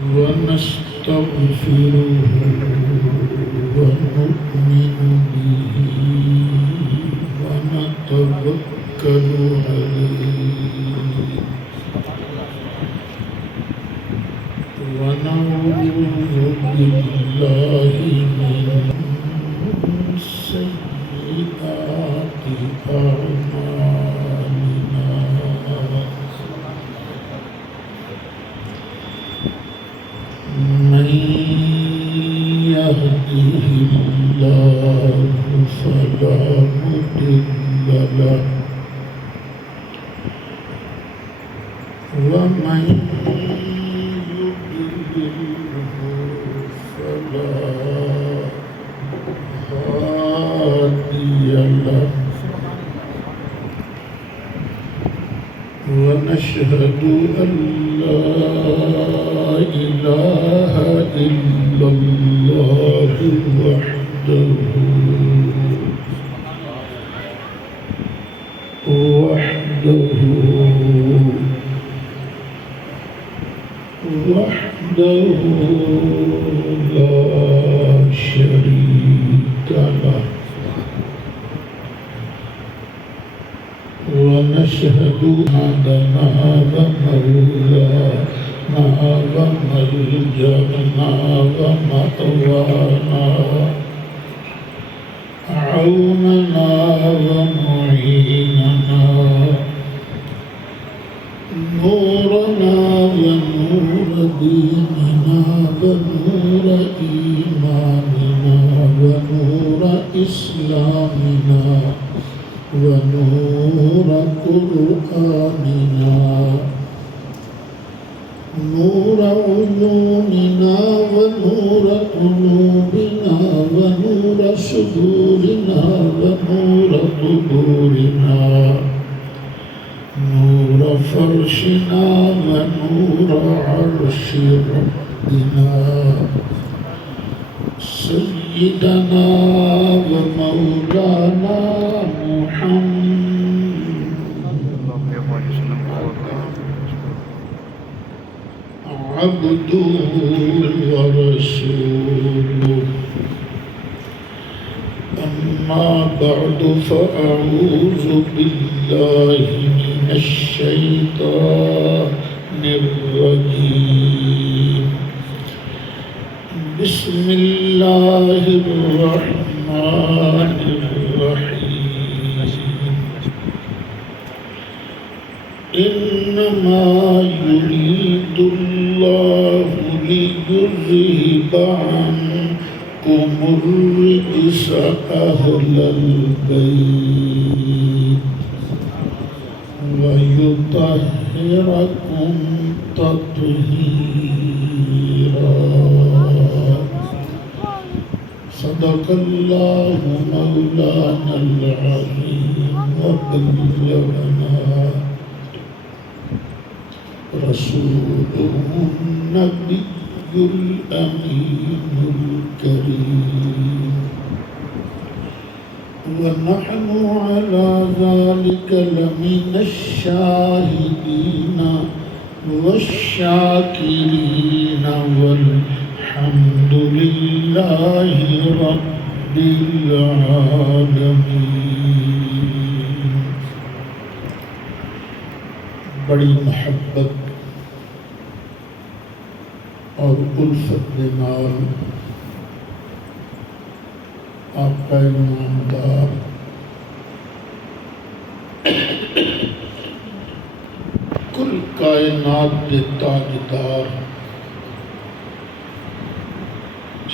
ونستغفره ونؤمن به ونتوكل عليه ونعوذ بالله من سيئات أعمالنا من يهده الله فلا مضل له ومن يضلله فلا هادي له ونشهد أن لا إله إلا الله وحده لا شريك له ونشهد أننا ومولانا وملجأنا ومأوانا عوننا ومعيننا نورنا ونور ديننا ونور إيماننا ونور إسلامنا ونور قرآننا نور عيوننا ونور قلوبنا ونور صدورنا ونور قبورنا نور فرشنا ونور عرش ربنا سيدنا ومولانا عبده ورسوله أما بعد فأعوذ بالله من الشيطان الرجيم بسم الله الرحمن الرحيم إنما يريد الله ليذهب عنكم الرجس أهل البيت ويطهركم تطهيرا صدق الله مولانا العظيم وبلغنا رسوله النبي الأمين الكريم ونحن على ذلك لمن الشاهدين والشاكرين والحمد لله رب العالمين. بڑی محبت اور الفت کے نال آقا نامدار کل کائنات کے تاجدار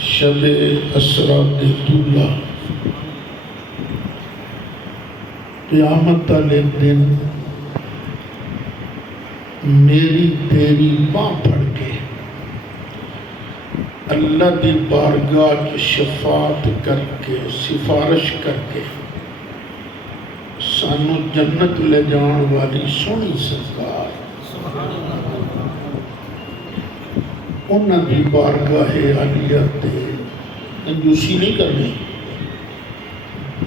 شب اسرا کے دلہ قیامت والے دن میری تیری باں پھڑ کے اللہ دی بارگاہ شفاعت کر کے سفارش کر کے سانو جنت لے جان والی سونی سرکار انہاں دی بارگاہ عالیہ تے کنجوسی نہیں کرنی،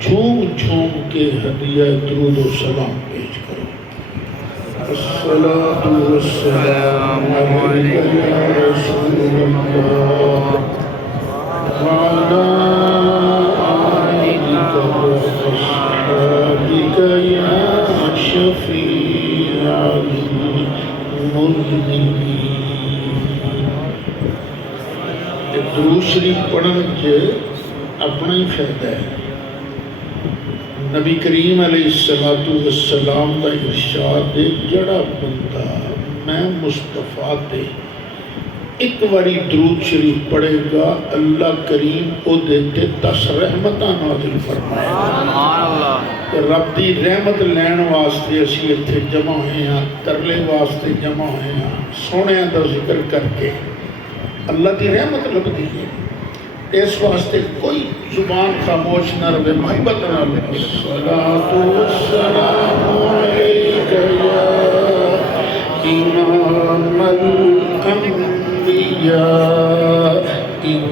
جھوم جھوم کے ہدیہ درود و سلام پیش کرو. الصلاة والسلام علیکم یا رسول الله وعلى آلك وأصحابك يا شفيع المذنبين. درود شریف پڑھن کے اپنا ہی فائدہ ہے. نبی کریم علیہ السلام کا ارشاد ہے جڑا بندہ میں مصطفیٰ تے ایک باری درود شریف پڑھے گا اللہ کریم او دیتے 10 رحمتاں نازل فرمائے گا. رب دی رحمت لین واسطے اسی اتھے جمع ہوئے ہیں, ترلے واسطے جمع ہوئے ہیں, سونے دا ذکر کر کے اللہ دی رحمت لب دی ہے. اس واسطے کوئی زبان خاموش نہ رہے. محبت نہ لے. الصلاۃ والسلام علیک یا امام الانبیاء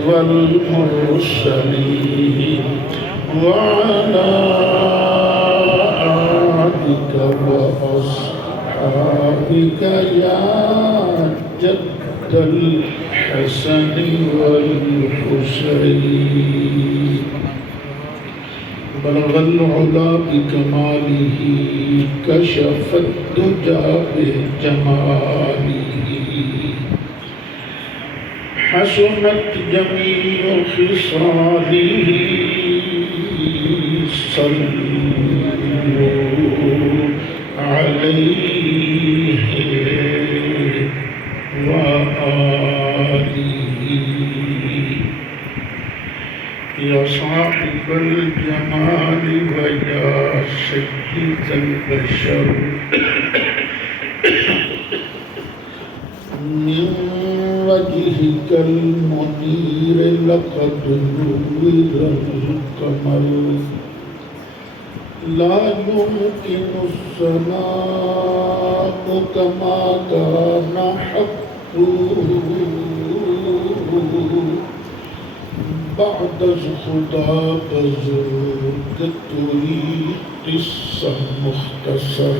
والمرسلین وعلی آلک واصحابک یا جد الحسن والحسین. بلغ العلا بکمالہ کشف الدجا بجمالہ حسنت جمیع خصالہ صلوا علیہ وآلہ. یا صاحب الجمال ویا سید البشر من وجهك المنير لقد نور القمر لا يمكن الثناء كما كان حقه بعد خدا بزرگ توی قصہ مختصر.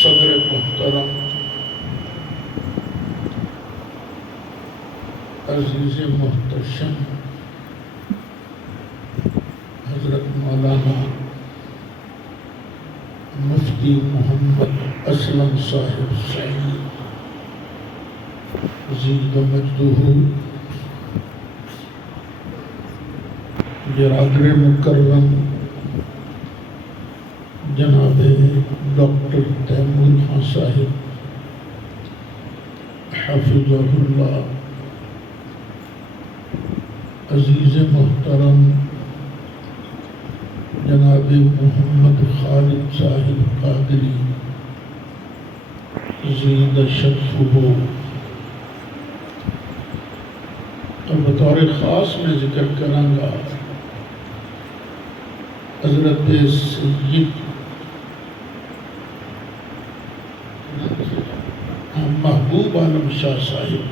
صدر محترم عزیز محتشم حضرت مولانا مفتی محمد اسلم صاحب سعید زید مجدہ, برادر مکرم جناب ڈاکٹر تیمور خان صاحب حفظہ اللہ, عزیز محترم جناب محمد خالد صاحب قادری زید شرفہ. اور بطور خاص میں ذکر کروں گا حضرت سید محبوب عالم شاہ صاحب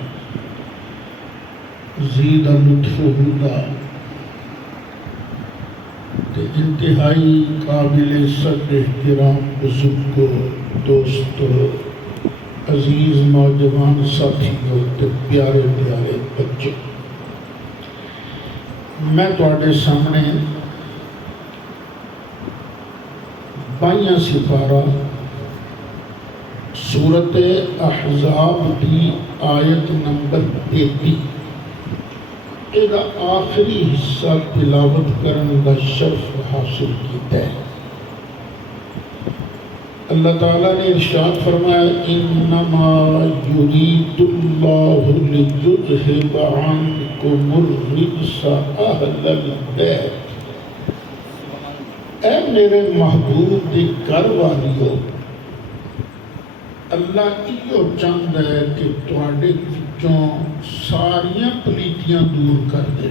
زید لطفہ دا انتہائی قابل صد احترام بزرگ دوستو عزیز نوجوان ساتھیوں تے پیارے پیارے بچوں. میں تواڈے سامنے 22 سپارہ سورت احزاب کی آیت نمبر 33 ایدہ آخری حصہ تلاوت کرنے کا شرف حاصل کیتا ہے. اللہ تعالیٰ نے ارشاد فرمایا انما یرید اللہ لیذھب عنکم الرجس اہل البیت. اے میرے محبوب دی گھر والیو, اللہ ایو چاہتا ہے کہ تواڈے وچوں ساریاں پلیتیاں دور کر دے.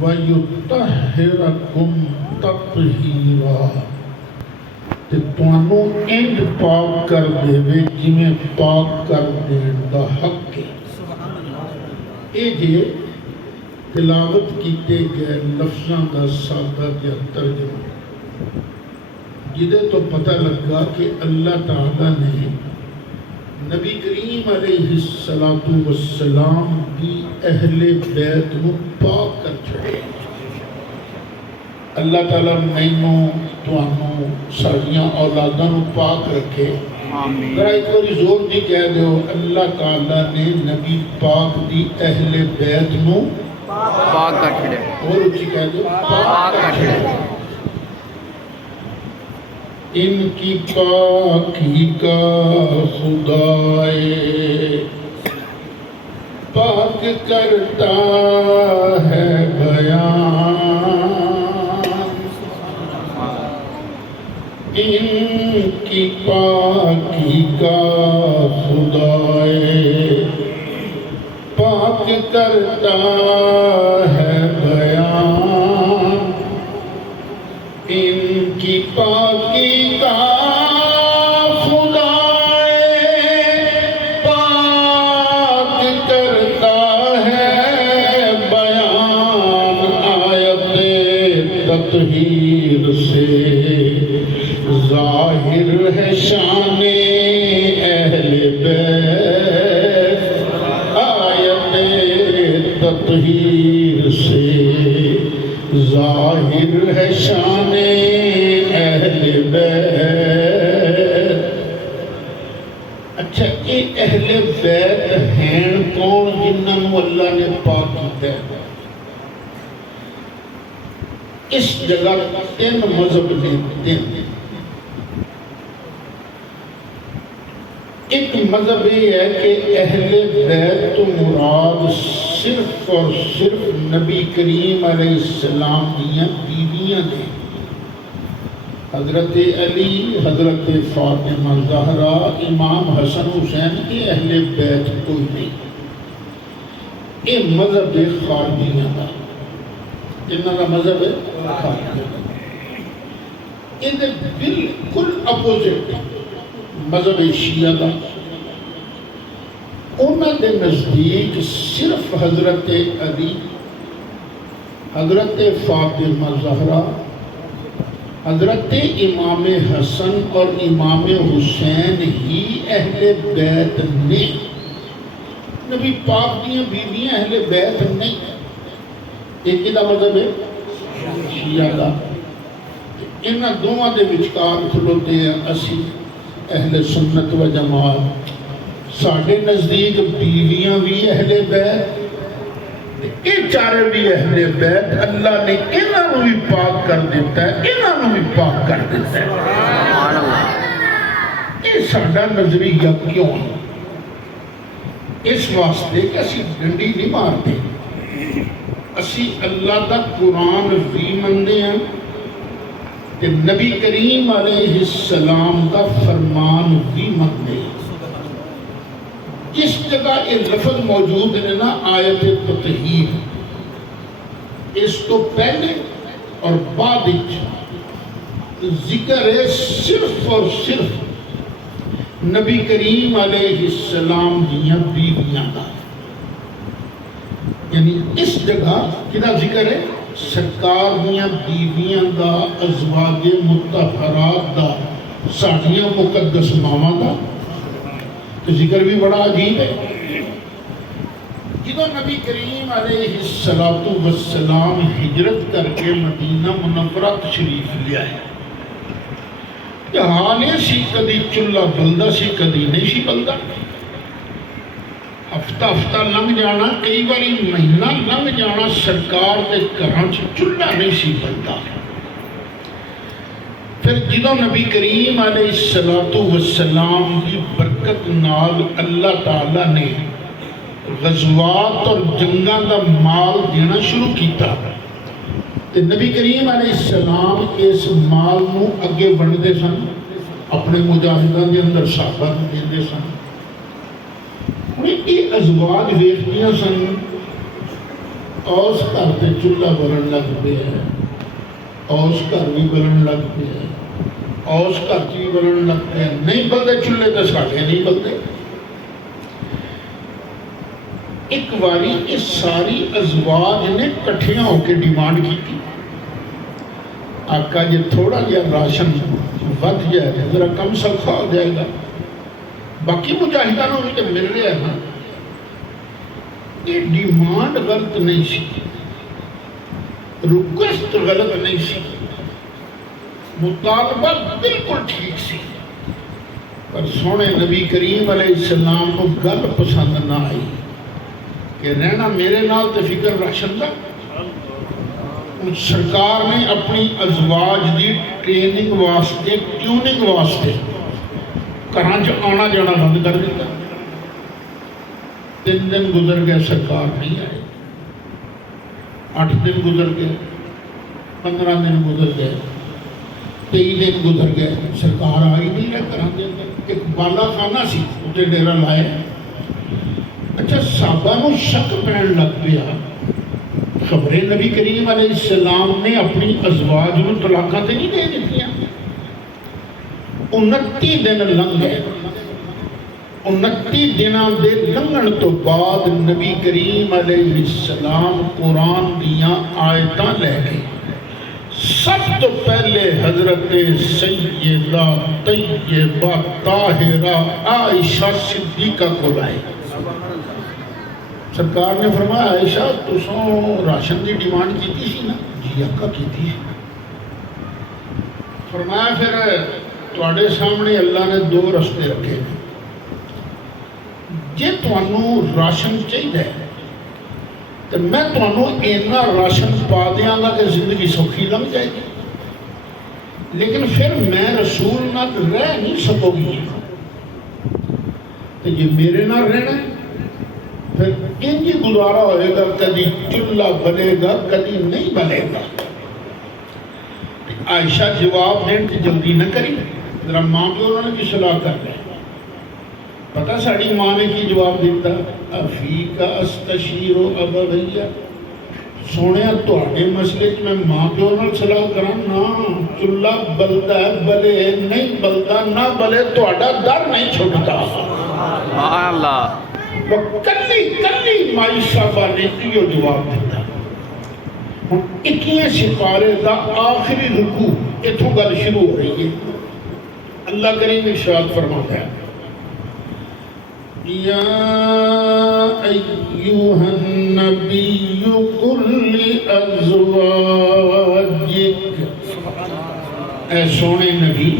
وَيُطَهِّرَكُمْ تَطْهِيرًا, تے تانوں انج پاک کر دے جویں پاک کر دین دا حق ہے. اے جے تلاوت کیتے گئے لفظاں دا سادہ جہا ترجمہ. جدے تو پتہ لگا کہ اللہ تعالیٰ نے نبی کریم علیہ السلام کی اہل بیت کو پاک کر چھڑے. اللہ تعالیٰ مینوں تانوں ساڈیاں اولاداں نوں پاک رکھے. ذرا ایک باری زور دی کہہ دیو اللہ تعالیٰ نے نبی پاک دی اہل بیت نوں پاک کر چھڑے. اور اچھی کہہ دیو پاک کر چھڑے. ان کی پاکی کا خدائے پاک کرتا ہے بیان. ان کی پاکی کا خدائے پاک کرتا ہے بیان. ان کی پاکی کا خدائے پاک کرتا ہے بیان. آیت تطہیر سے ظاہر ہے شان اہل بیت. آیت تطہیر سے ظاہر ہے شان اہل بیت. اچھا یہ اہل بیت ہیں کون جنہوں اللہ نے پاک کیتا ہے؟ اس جگہ تین مذہب نے تین. ایک مذہب یہ ہے کہ اہل بیت تو مراد صرف اور صرف نبی کریم علیہ السلام دیاں بیویاں دیں. حضرت علی، حضرت فاطمہ زہرا، امام حسن حسین کے اہل بیت کوئی نہیں. یہ مذہب خارجیاں دا. جنہاں کا مذہب ہے خارجیاں دا. یہ بالکل اپوزٹ مذہب شیعہ دا. انہوں نے نزدیک صرف حضرت علی، حضرت فاطمہ زہرا، حضرت امام حسن اور امام حسین ہی اہل بیت نہیں. نبی پاک دیاں بیویاں اہل بیت نہیں. ایک دا مذہب ہے شیعہ دا. انہاں دونوں دے وچکار کھلوتے ہیں اسی اہل سنت و جماعت. ساڑھے نزدیک بیویاں بھی اہل بیت، یہ چارے بھی اہل بیت. اللہ نے انہوں بھی پاک کر دیتا ہے، انہوں بھی پاک کر دیتا ہے. یہ ساڑھا نظریہ کیوں ہے؟ اس واسطے کہ اسی ڈنڈی نہیں مارتے. اسی اللہ دا قرآن بھی مندے ہیں کہ نبی کریم علیہ السلام کا فرمان بھی مندے ہیں. جس جگہ یہ لفظ موجود ہے نا آیت تطہیر، اس کو پہلے اور بعد ذکر ہے صرف اور صرف نبی کریم علیہ السلام دیاں بیویاں دا. یعنی اس جگہ کدا ذکر ہے سرکار دیاں بیویاں دا، ازواج مطہرات دا، ساڑیاں مقدس ماما دا. تو ذکر بھی بڑا عجیب ہے. جدو نبی کریم علیہ السلام ہجرت کر کے مدینہ منورہ تشریف لیا ہے، جہانے سی کدی چلہ بلدہ سی کدی نہیں سی بلدہ. ہفتہ ہفتہ لنگ جانا، کئی باری مہینہ لنگ جانا، سرکار دے گھراں چلہ نہیں سی بلدہ. پھر جدو نبی کریم علیہ السلام کی برکت نال اللہ تعالیٰ نے غزوات اور جنگاں دا مال دینا شروع کیتا. تو نبی کریم علیہ السلام اس مال نو اگے بڑھتے سن، اپنے مجاہدان کے اندر صحابہ دیتے سن. یہ ازواج ویکھدیاں سن، اوس گھر تے چولہا بلن لگ پیا ہے، اوس گھر بھی بلن لگ پیا ہے، اوس گھر بھی بلن لگ پیا. نہیں بلدے چولہے تے ساڈے نہیں بلدے. ایک باری اس ساری ازواج نے کٹھیاں ہو کے ڈیمانڈ کی تھی. آقا جی تھوڑا جہا راشن ود جائے تو ذرا کم سوکھا ہو جائے گا. باقی مجاہدانوں بھی تو مل رہا ہے نا. یہ ڈیمانڈ غلط نہیں سی, ریکویسٹ غلط نہیں سی, مطالبہ بالکل ٹھیک سی, پر سونے نبی کریم علیہ السلام کو گل پسند نہ آئی کہ رہنا میرے نال تے فکر راشن دا. سرکار نے اپنی ازواج دی ٹریننگ واسطے, ٹیوننگ واسطے گھراں چ آنا جانا بند کر دیتا. 3 دن گزر گئے سرکار نہیں آئے, 8 دن گزر گئے, 15 دن گزر گئے, 23 دن گزر گئے, سرکار آئی نہیں رہے گھراں دے اندر. ایک بالا خانہ سی اتنے ڈیرا لائے. اچھا صحابہ نو شک پہن لگ پیا, خبریں نبی کریم علیہ السلام نے اپنی ازواج نو طلاقاں تے نہیں دے دتیاں. 29 دن لنگ گئے. 29 دناں دے لنگن تو بعد نبی کریم علیہ السلام قرآن دیاں آیتاں لے گئے. سب تو پہلے حضرت سیدہ طیبہ طاہرہ عائشہ صدیقہ کو لائے. سرکار نے فرمایا عائشہ تسوں راشن دی ڈیمانڈ کیتی سی نا؟ جی آقا کیتی ہے. فرمایا پھر تواڈے سامنے اللہ نے 2 رستے رکھے ہیں. جے تانوں راشن چاہیے تو میں تانوں اینا راشن پا دیاں گا کہ زندگی سوکھی لنگ جائے گی, لیکن پھر میں رسول نال رہ نہیں سکو گی. تو یہ میرے نال رہنا ہے پھر انج گزارا ہوئے گا, کدی چولہا بلے گا کدی نہیں بلے گا. عائشہ جواب دین کی جلدی نہ کری, ذرا ماں کے انہوں نے کی صلاح کر لیں. پتہ ساڑی ماں نے کی جواب دیتا, افیکا استشیر و ابویہ, سونے تواڈے مسئلے میں ماں کے انہوں نے صلاح کرا نا. چولہا بلدا ہے بلے نہیں بلدا, نہ بلے تواڈا در نہیں چھٹتا. سبحان اللہ. وہ کلی مائی صاحبہ نے یہ جواب دیتا. ہوں 21 سپارے دا آخری رکوع اتھوں گل شروع ہو رہی ہے. اللہ کریم ارشاد فرماتا ہے یا ایوہ النبی قل ازواجک, اے سونے نبی,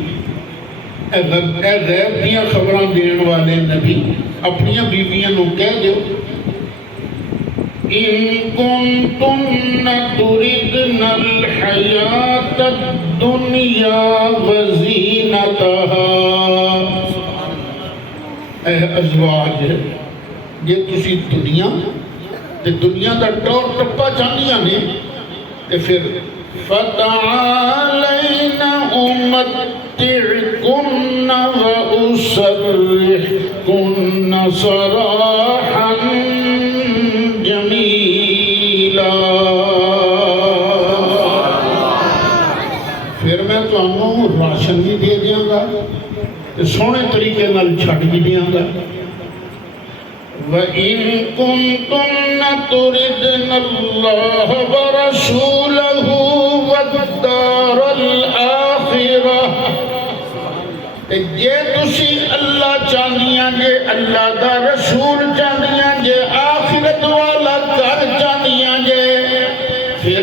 اے غیب دیاں خبران دین والے نبی, اپنی بیویاں نو کہہ دیو ان کنتن تردن الحیات الدنیا وزینتہا. اے ازواج, یہ تسی دنیا تے دنیا دا ٹور ٹپا چاہنیاں نے تے پھر فتعالین امتعکن و اسرحکن سراحا جمیلا. پھر میں تو انہوں راشن بھی دے دیاں گا تے سونے طریقے نال چھٹ بھی دیاں گا. وَإِن كُنتُنَّ تُرِدْنَ اللَّهَ وَرَسُولَهُ وَالدَّارَ الْآخِرَةَ, جے تسی اللہ چاہنیاں جے, اللہ دا رسول چاہنیاں جے, آخرت والا گھر چاہنیاں جے, پھر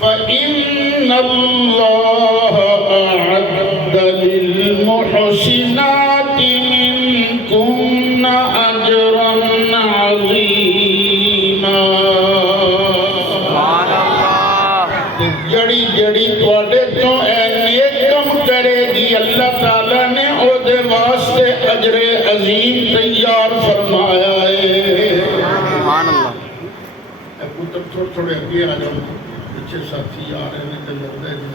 فَإِنَّ اللَّهَ أَعَدَّ لِلْمُحْسِنَاتِ مِنْكُنَّ أَجْرًا عَظِيمًا. سبحان اللہ. جڑی جڑی تواڈے تو اے نیک کم کرے گی اللہ تعالیٰ نے او دے واسطے اجر عظیم تیار فرمایا ہے. سبحان اللہ. اے پتر تھوڑے اگے آ جاؤ, پیچھے ساتھی آ رہے ہیں تو لگتا ہے جی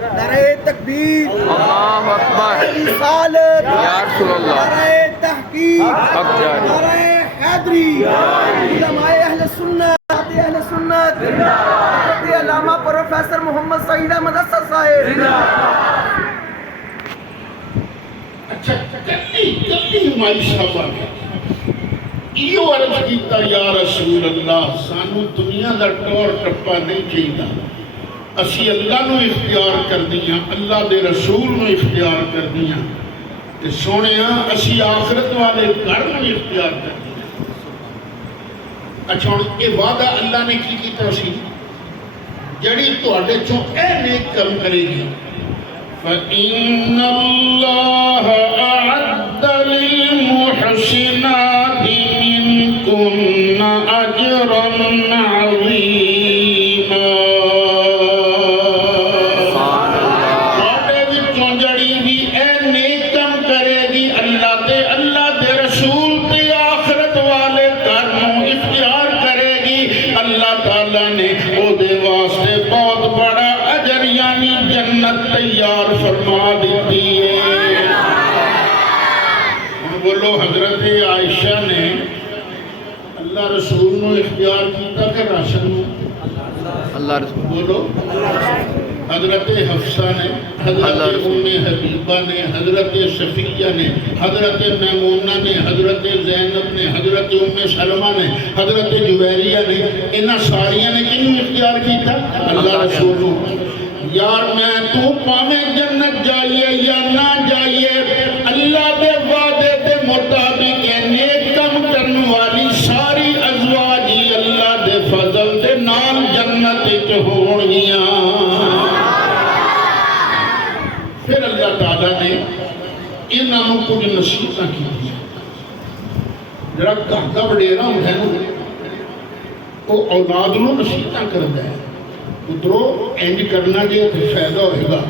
نعرہ تکبیر, اللہ اکبر, رسالت, یا رسول اللہ, نعرہ تحقیق, حق جاری, نعرہ حیدری, علماء اہل سنت, اہل سنت, حضرت علامہ پروفیسر محمد سعید احمد اسد صاحب. مائی صاحبہ نے یہ عرض کیتا یا رسول اللہ سانو دنیا دا ٹور ٹپا نہیں چاہیے اسی اللہ نو اختیار کر دیا اللہ دے رسول نو اختیار کر دیا تے سونے اسی آخرت والے گھر نو اختیار کر دیا اچھا یہ وعدہ اللہ نے کی کیتا سی جڑی تواڈے چوں اے نیک کم کرے گی فَإِنَّ اللَّهَ أَعَدَّ لِلْمُحْسِنَاتِ مِنْكُنَّ أَجْرًا عَظِيمًا تواڈے وچوں جڑی بھی اے نیک کم کرے گی اللہ دے رسول تے آخرت والے گھر نوں اختیار کرے گی اللہ تعالیٰ نے او دے واسطے بہت بڑا اجر یعنی جنت تیار فرما دیتی ہے بولو حضرت عائشہ نے اللہ رسول نو اختیار کیتا کہ راشن نو اللہ رسول بولو حضرت حفصہ نے حضرت ام حبیبہ نے حضرت صفیہ نے حضرت میمونہ نے حضرت زینب نے حضرت ام سلمہ نے حضرت جویریہ نے انہاں ساریاں نے کنوں اختیار کیتا اللہ رسول نو یار میں تو پاویں جنت جائیے یا نہ جائیے اللہ دے وعدے دے مطابق نیک کم کرنے والی ساری ازواج ہی اللہ دے فضل دے نال جنت وچ ہونگیاں پھر اللہ تعالیٰ نے انہاں نوں کچھ نصیحتاں کیتیاں جڑا گھر دا وڈیرا ہوندا ہے وہ اولاد نوں نصیحتاں کردا ہے پترو انج کرنا جی تو فائدہ ہوئے گا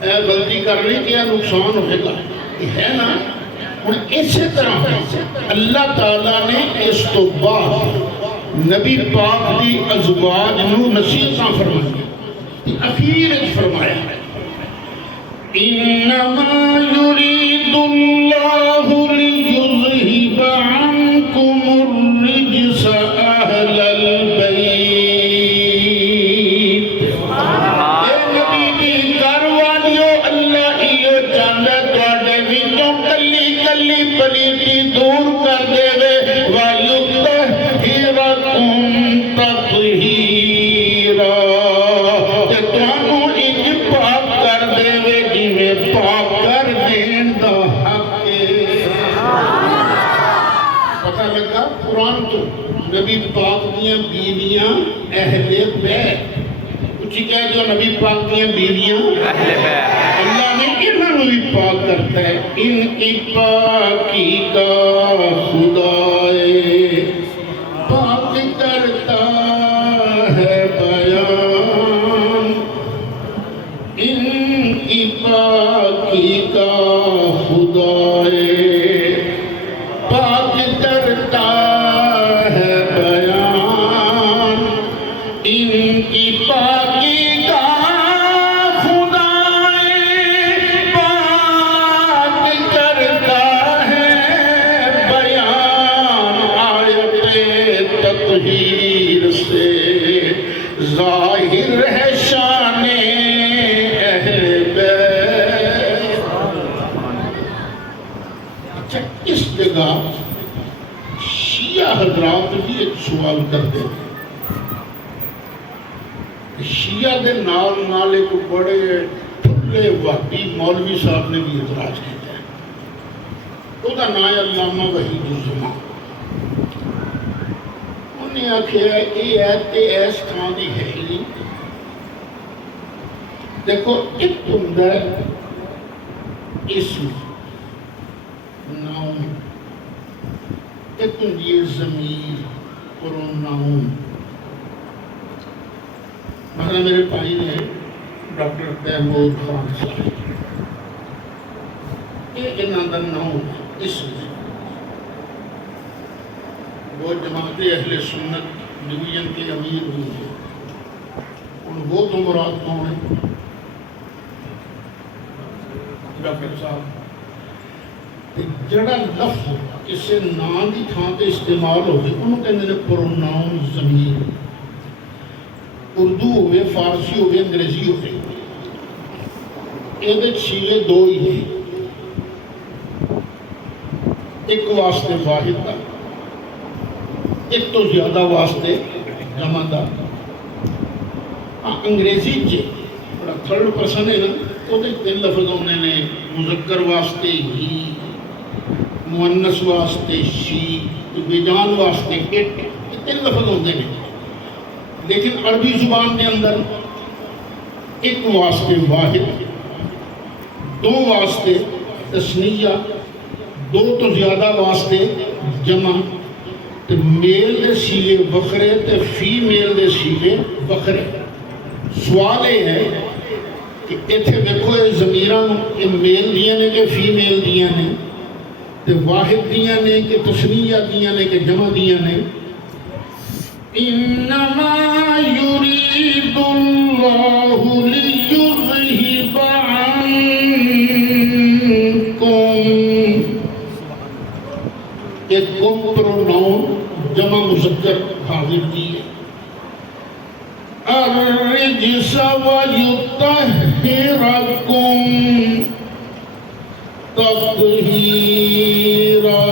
اے غلطی کر رہی کہ نقصان ہوئے گا یہ ہے نا اور اسی طرح اللہ تعالیٰ نے اس تو بعد نبی پاک دی ازواج نو نصیحتاں فرمایا اخیر فرمایا انما یرید اللہ لیذہب عنکم الرجس اہل البیت پلیتی دور کر دے وے وَيُطَهِّرَكُمْ تَطْهِيرًا تے تانوں انج پاک کر دے وے جویں پاک کر دین دا حق ہے پتہ لگا قرآن تو نبی پاک دیاں بیویاں اہل بیت اچھی کہہ جو نبی پاک دیاں بیویاں اہل بیت اللہ نے انہوں نے بھی پاک کرتا ہے ان کی پاکی کا خدائے پاک کرتا ہے بیان ان کی پاکی کا خدائے پاک کرتا ہے بیان ان کی پاکی تطہیر سے ظاہر ہے شان اہل بیت اچھا اس جگہ شیعہ حضرات بھی ایک سوال کر دے شیعہ دے نال ایک بڑے ٹھلے وحدی مولوی صاحب نے بھی اعتراض کیا ہے وہ دا نام علامہ وحید الزمان نے آکھیا یہ ایت تے ایس تھان دی ہے ہی نہیں دیکھو ایک ہوندا ہے اسم ناؤن ایک ہوندی ہے ضمیر پروناؤن مثلا میرے بھائی نے ڈاکٹر تیمور خان صاحب یہ انہاں دا ناؤن اسم وہ جماعت اہل سنت ڈویژن کے امیر ہوئی ہے ان وہ تو مراد کون ہے ڈاکٹر صاحب جڑا لفظ کسی نام کی تھان تے استعمال ہوئے انہوں کہنے نے پروناؤن ضمیر اردو ہوئے فارسی ہوئے انگریزی ہوئے یہ سیلے دو ہی ہیں ایک واسطے واحد دا، ایک تو زیادہ واسطے جمع دا۔ انگریزی بڑا تھرڈ پرسن ہے نا، وہ تین لفظ ہونے نے، مذکر واسطے ہی، مؤنث واسطے شی، بیجان واسطے اٹ، یہ تین لفظ ہوتے ہیں۔ لیکن عربی زبان کے اندر ایک واسطے واحد، دو واسطے تثنیہ، دو تو زیادہ واسطے جمع، تے میل دے سیغے وکھرے تے فیمیل دے سیغے وکھرے۔ سوال یہ ہے کہ ایتھے دیکھو یہ ضمیراں یہ میل دیاں نے کہ فیمیل دیاں نے، تے واحد دیاں نے کہ تثنیہ دیاں نے کہ جمع دیاں نے۔ انما یرید اللہ لیذہب عنکم، ایک کم پروناؤن جمع مذکر حاضر کی ہے، الرجس ویطہرکم تطہیرا۔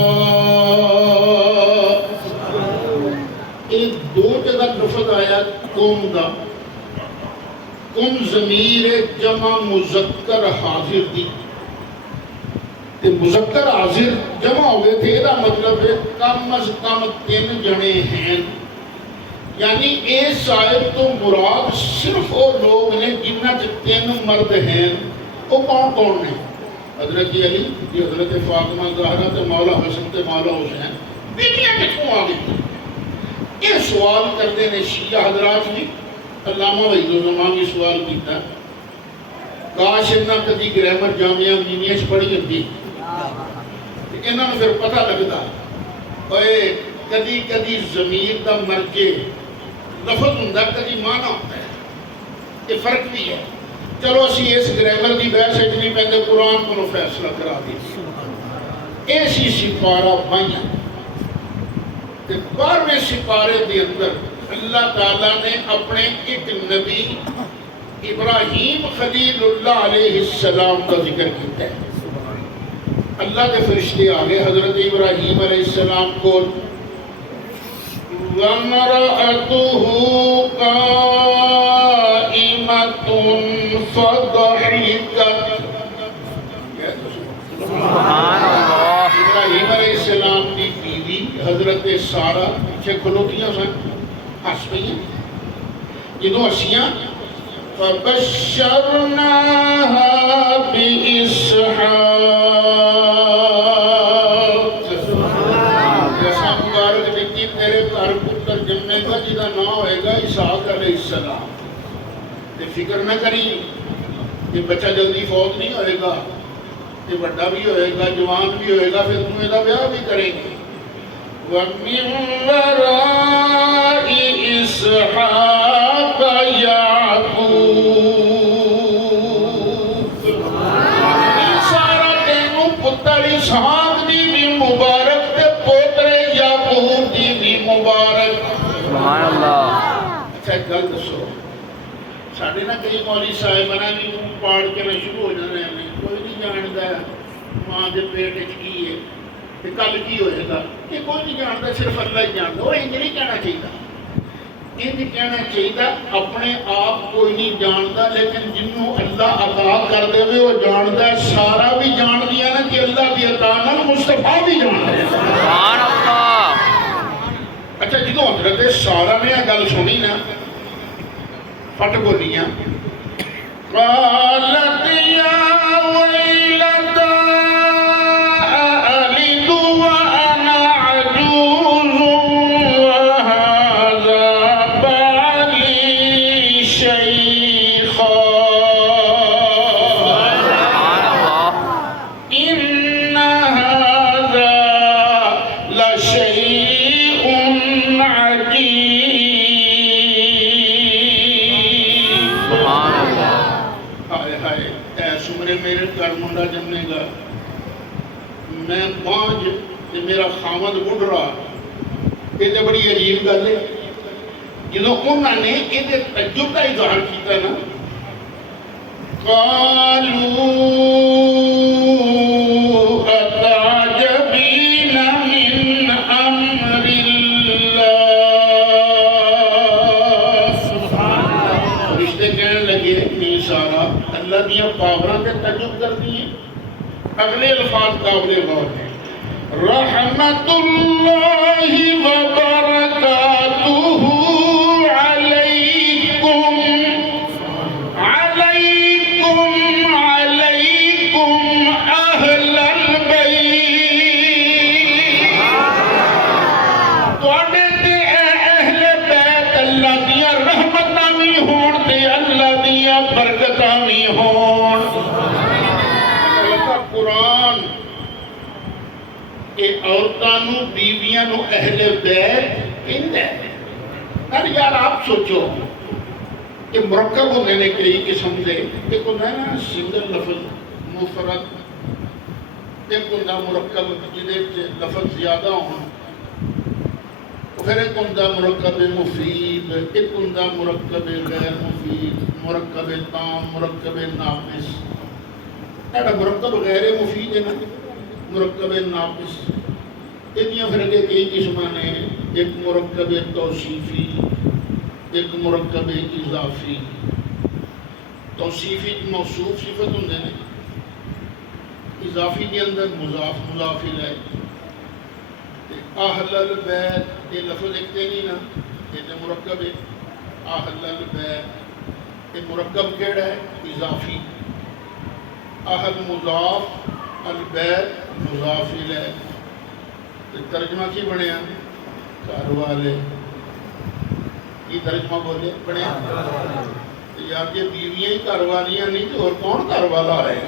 ایک دو جگہ لفظ آیا قوم دا، قوم ضمیر جمع مذکر حاضر دی، تے مذکر حاضر جمع ہوئے تھے، یہ مطلب ہے کم از کم 3 جنے ہیں، یعنی اس آیت تو مراد صرف وہ لوگ ہیں جنہ سے 3 مرد ہیں۔ وہ کون کون ہیں؟ حضرت علی، حضرت فاطمہ زہرا تے مولا حسن تے مولا حسین، بیٹیاں کتوں آ گئی؟ یہ سوال کرتے ہیں شیعہ حضرات بھی، علامہ وحید الزمان بھی سوال کیتا، کاش انہاں کدی گرامر جامعہ مینیش پڑھی ہوندی، انہاں پھر پتہ لگتا اوے کدی کدی ضمیر دا مرجع لفظ ہوندا، کدی معنی ہوتا ہے، یہ فرق بھی ہے۔ چلو اسی اس گرامر دی بحث وچ نہیں پیندے، قرآن کو فیصلہ کرا دی۔ ایسی سپارہ بائیاں تے 12ویں سپارے دے اندر اللہ تعالیٰ نے اپنے ایک نبی ابراہیم خلیل اللہ علیہ السلام کا ذکر کیتا ہے۔ اللہ کے فرشتے آگے حضرت ابراہیم علیہ السلام کو وَامْرَأَتُهُ قَائِمَةٌ فَضَحِكَتْ، ابراہیم علیہ السلام کی بیوی حضرت سارہ پیچھے کھلوتیاں سن، ہنس پئیاں، جدوں ہنسیاں فَبَشَّرْنَاهَا بِإِسْحَاقَ، جیسا مبارک دیتی تیرے گھر پتر جننے کا جدا نام ہوئے گا اسحاق علیہ السلام۔ تے فکر نہ کری کہ بچہ جلدی فوت نہیں ہوئے گا، کہ بڑا بھی ہوئے گا، جوان بھی ہوئے گا، پھر تمہیں دا بیاہ بھی کریں گے۔ وَمِن وَرَاءِ إِسْحَاقَ يَعْقُوبَ، سارا تینوں پتر اسحاق دی بھی مبارک تے پوترے یعقوب دی بھی مبارک۔ سبحان اللہ۔ اچھا ایک گل دسو، ساڑھے نہ کئی مولی صاحبانہ بھی پاڑ کے نہ شروع ہو جانے ہیں، کوئی نہیں جانتا ماں دے پیٹ کی ہے کہ کل کی ہوئے گا، یہ کوئی نہیں جانتا، صرف اللہ ہی جانتا۔ وہ انج نہیں کہنا چاہیے، انج کہنا چاہیے اپنے آپ کوئی نہیں جانتا، لیکن جنہوں اللہ عطا کر دے ہوئے وہ جانتا ہے۔ سارا بھی جان دیا نا کہ اللہ بھی عطا نہ، مصطفیٰ بھی جان دیا۔ سبحان اللہ۔ اچھا جدوں حضرت سارا نے یہ گل سنی نا، پھٹ بولیاں، قالت یا ویلتا أألد وأنا عجوز وهذا بالي شيخا إن هذا لشيء عجيب۔ ہائے ہائے ایس عمرے میرے گھر منڈا جمنے گا، میں 5 تے میرا خامد بڑھ رہا، یہ تو بڑی عجیب گل ہے۔ جدوں انہوں نے یہ تعجب کا اظہار کیتا نا، قالوا أتعجبين اللہ دیا پاوراں تے تعجب کرتی ہیں. اگلے الفاظ قابل غور ہیں. رحمت اللہ وبرکاتہ علیکم علیکم علیکم اہل البیت. تواڈے تے اہل بیت اللہ دیا رحمتاں وی ہون تے اللہ دیا برکتاں وی ہون. قرآن کہ عورتاں نو بیویاں نو اہل بیت کہندا ہے. یار آپ سوچو کہ مرکب ہونے نے کئی قسم دے. ایک ہوتا ہے نا سنگل لفظ مفرد، ایک ہوتا مرکب جہدے لفظ زیادہ ہون، پھر ایک ہوتا مرکب مفید، ایک ہوتا مرکب غیر مفید، مرکب تام، مرکب ناقص. ایڈا مرکب غیر مفید ہے نا، مرکب ناقص، اتنیاں پھر کے کئی قسمیں نے. ایک مرکب توصیفی، ایک مرکب اضافی. توصیفی موصوف صفت ہوندے نے، اضافی کے اندر مضاف مضاف الیہ. اہل البیت یہ لفظ ایک تے نہیں نا، یہ تے مرکب ہے. اہل البیت یہ مرکب کیڑا ہے؟ اضافی. اہل مضاف، البیت مضاف الیہ. ترجمہ کی بنیا؟ گھر والے. یہ ترجمہ بولے بنیا یار یہ بیویاں ہی گھر والیاں نہیں تو اور کون گھر والا ہے؟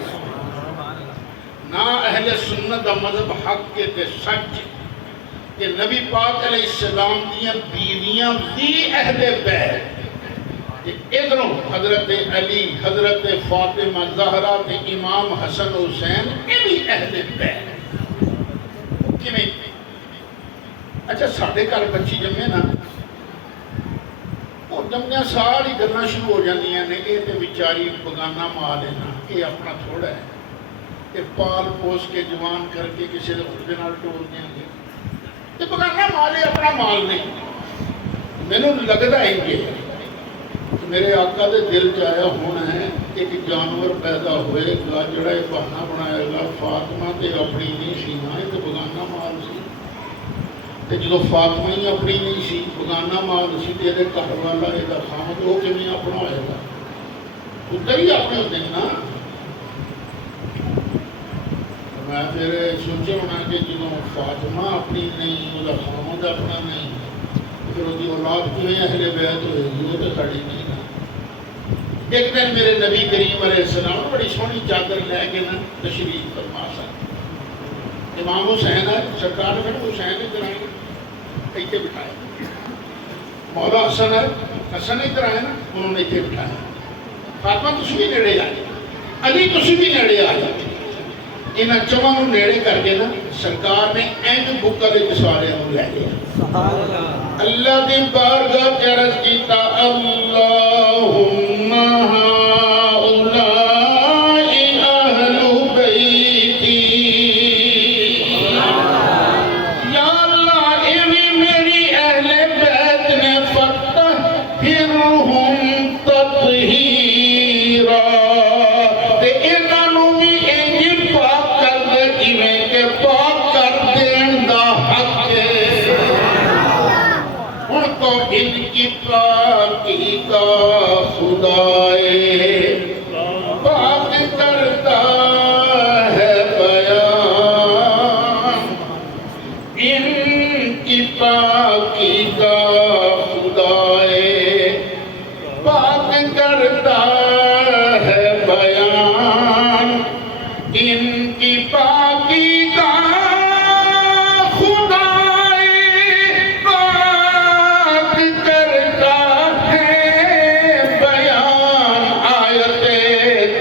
نہ اہل سنت کا مذہب حق کے تے سچ کہ نبی پاک علیہ السلام دیا بیویاں بھی اہل بیت. ادھروں حضرت علی، حضرت فاطمہ زہرا تے امام حسن حسین یہ بھی اہل بیت. کیویں؟ اچھا ساڈے گھر بچی جمے نا، وہ جمدیاں ساری گلاں شروع ہو جاندیاں نے. یہ تے بیچاری بگانہ مال ہے نا، یہ اپنا تھوڑا ہے. یہ پال پوس کے جوان کر کے کسی دے نال ٹول دیں گے. یہ بگانہ مال ہے، اپنا مال نہیں. مینوں لگدا ہے کہ میرے آقا دے دل چایا ہونا ہے ایک جانور پیدا ہوئے گا جڑا یہ بہانہ بنائے گا فاطمہ تے اپنی نہیں سی نا، یہ تو بگانہ مال سی. تے جدو فاطمہ ہی اپنی نہیں سی، بگانہ مال سی، تے یہ گھر والا یہ خامد وہ کیویں اپنا ہوئے گا؟ ادھر ہی اپنے ہوتے ہیں نا. میں پھر سوچا ہونا کہ جدو فاطمہ اپنی نہیں، وہ خامد اپنا نہیں، پھر وہ اولاد کیویں اہل بیت ہوئے گی؟ وہ تو ساڈی نہیں نا. ایک دن میرے نبی کریم علیہ السلام بڑی سونی چادر لے کے نا تشریف فرما سن. امام حسین ہے، سرکار نے میرے حسین ادھر آئے ایتھے بٹھایا. مولا حسن ہے، حسن ادھر آئے نا، انہوں نے ایتھے بٹھایا. فاطمہ تسی بھی نیڑے آ جائے، علی تسی بھی نیڑے آ جائے. انہاں چواں نوں نیڑے کر کے نا سرکار نے اینج بکا دے سارے نوں لے لیا. اللہ دی بارگاہ وچ عرض کیتا اللہم ہؤلاء اہل بیتی. یا اللہ اے بھی میری اہل بیت نے فطہرہم تطہیرا. تے انہاں نوں بھی انج پاک کر دے جویں کہ پاک کر دین دا حق ہے. تو ان کی پاکی کا خدائے پاک کرتا ہے بیان. ان کی پاکی کا خدائے پاک کرتا ہے بیان. ان کی پاکی کا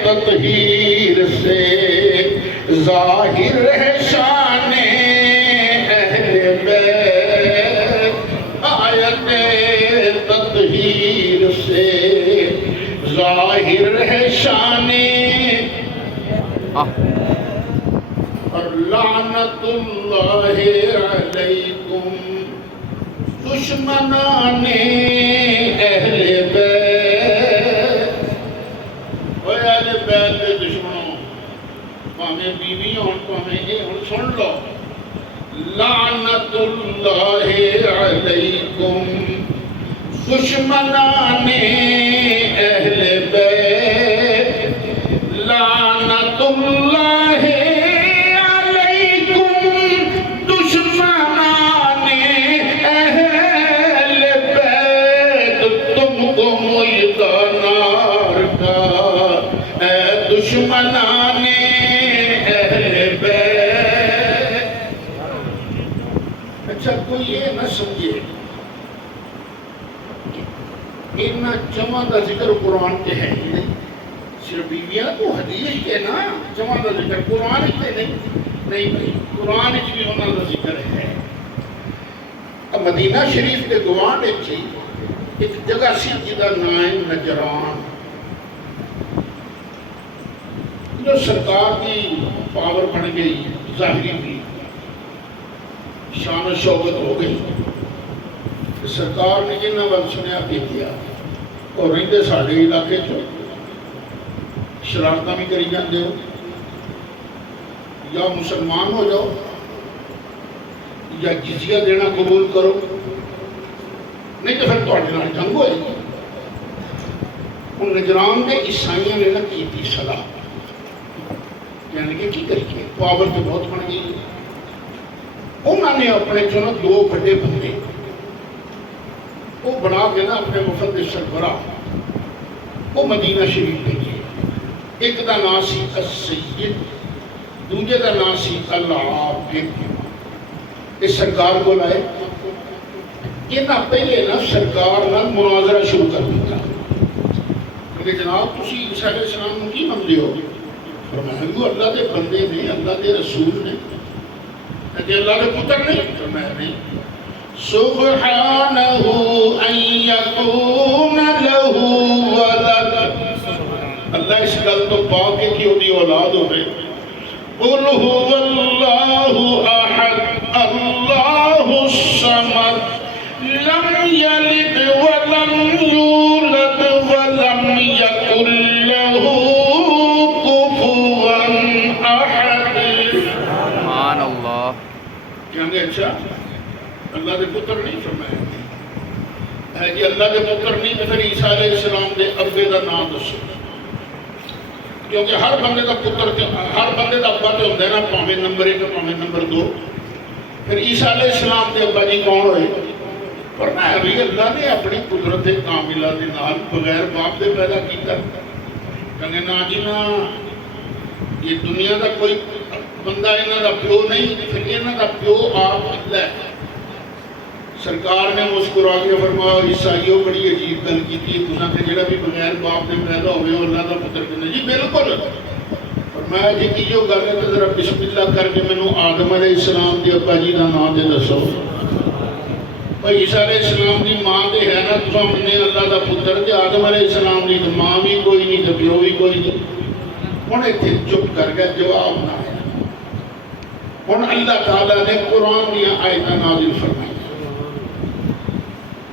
تطہیر سے ظاہر ہے شان اہل بیت. آیت تطہیر سے ظاہر ہے شان اور لعنت اللہ علیکم دشمنان اہل بیت. اہل بیت سنیا ہوں پاویں اے ہوں سن لو لعنت اللہ علیکم دشمنان اہل بیت لعنت اللہ علیکم دشمنان اہل بیت تم کو مجدہ نار کا اے دشمنان اہل بیت. اچھا کوئی یہ نہ سمجھے اتنا جمع کا ذکر قرآن کے ہے ہی نہیں. صرف بیویاں تو حدیث کے نا جمع کا ذکر قرآن کے نہیں بھائی قرآن بھی انہوں کا ذکر ہے. اب مدینہ شریف کے گوان ایک جگہ سی جدا نام نجران جو سرکار کی پاور بن گئی ظاہری بھی شان و شوکت ہو گئی. سرکار نے جنہ وقت سنیا بھی کیا اور رہتے ساڑھے علاقے چو شرارتہ بھی کری جاندے ہو یا مسلمان ہو جاؤ یا جزیہ دینا قبول کرو نہیں تو پھر توڑنے نال جنگ ہوئے گی. ان نجران نے عیسائیوں نے نہ کی تھی صلاح یعنی کہ کی کریے پاور تو بہت بن گئی. انہوں نے اپنے چونہ دو بڑے بندے وہ بنا کے نا اپنے وفد سربراہ وہ مدینہ شریف بھیجے. ایک دا نام سی السید دوجے دا نام سی العابد. اس سرکار کو لائے یہ نہ پہلے نا سرکار نہ مناظرہ شروع کر دیتا کہ جناب تسی عیسیٰ علیہ السلام کی بندے ہو فرمایا وہ اللہ دے بندے نے اللہ دے رسول نے کہ اللہ دے پتر نہیں فرمایا نہیں سبحانہ ان یکون لہو ولد اللہ اس گل تو پاک ہے کہ وہ دی اولاد ہو رہے قل هو اللہ احد اللہ الصمد لم یلد ولم یولد ولم یکن له کفوا احد. سبحان اللہ. کہنے اچھا اللہ دے پتر نہیں فرمایا ہے جی اللہ دے پتر نہیں تو پھر عیسیٰ علیہ السلام دے ابے دا نام دسو کیونکہ ہر بندے دا پتر ہر بندے دا ابا تے ہوندا ہے نا پاویں نمبر 1 پاویں نمبر 2. پھر عیسیٰ علیہ السلام دے ابا جی کون ہوئے فرمایا بھی اللہ نے اپنی قدرت کاملہ دے نال بغیر باپ دے پیدا کیتا. کہنے نا جی نا یہ دنیا دا کوئی بندہ انہاں دا پیو نہیں پھر انہاں دا پیو آپ اللہ ہے. سرکار نے مسکرا کے فرمایا عیسائیوں بڑی عجیب گل کی تھی تساں کہ جڑا بھی بغیر باپ دے پیدا ہوئے اللہ دا پتر کہنے جی بالکل فرمایا جی کی جو گل ہے تو ذرا بسم اللہ کر کے مینوں آدم علیہ السلام دی ابا جی دا نام دے دسو. بھائی عیسیٰ علیہ السلام دی ماں دے ہے نا تساں مننے اللہ دا پتر تے آدم علیہ السلام دی ماں بھی کوئی نہیں تے پیو بھی کوئی نہیں. ہن ایتھے چپ کر کے جواب نہ آیا. ہن اللہ تعالیٰ نے قرآن دیا آیتاں نازل فرمائی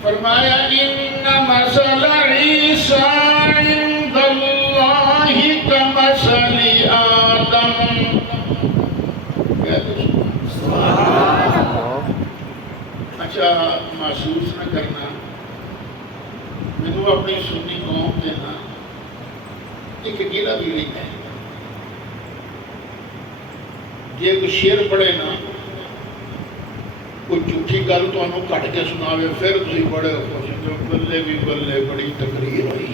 فرمایا ان مثل عیسیٰ عند اللہ کمثل آدم. اچھا محسوس نہ کرنا میں اپنی سنی قوم دینا ایک گیلا بھی نہیں ہے. جی کوئی شعر پڑھے نا کوئی جھوٹھی گل تو انہوں کٹ کے سناوے پھر تسی بڑے خوش ہو بلے بھی بلے بڑی تقریر ہوئی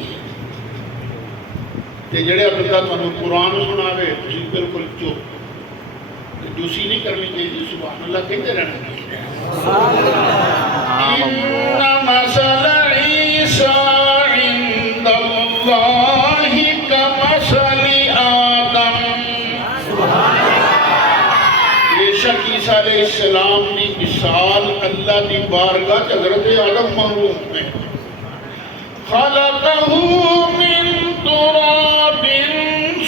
تے جڑے بندہ تانوں قرآن سناوے تسی بالکل چپ دوسری نہیں کرنی چاہیے. سبحان اللہ کہتے رہنا چاہیے. ان مثل عیسیٰ عند اللہ کمثل آدم. بے شک عیسیٰ علیہ السلام دی مثال اللہ دی بارگاہ حضرت آدم محروم میں خلقہ من تراب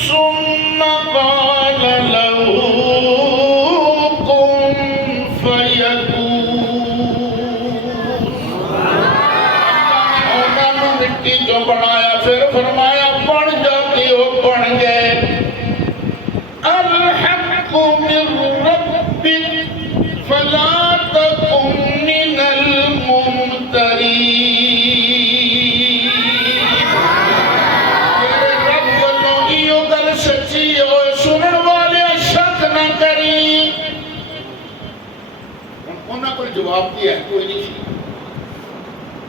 ثم قال له کن فیکون. انہوں نے مٹی جو بنایا پھر فرمایا بن جاتے ہو بن گئے. الحق گیا کوئی نہیں سی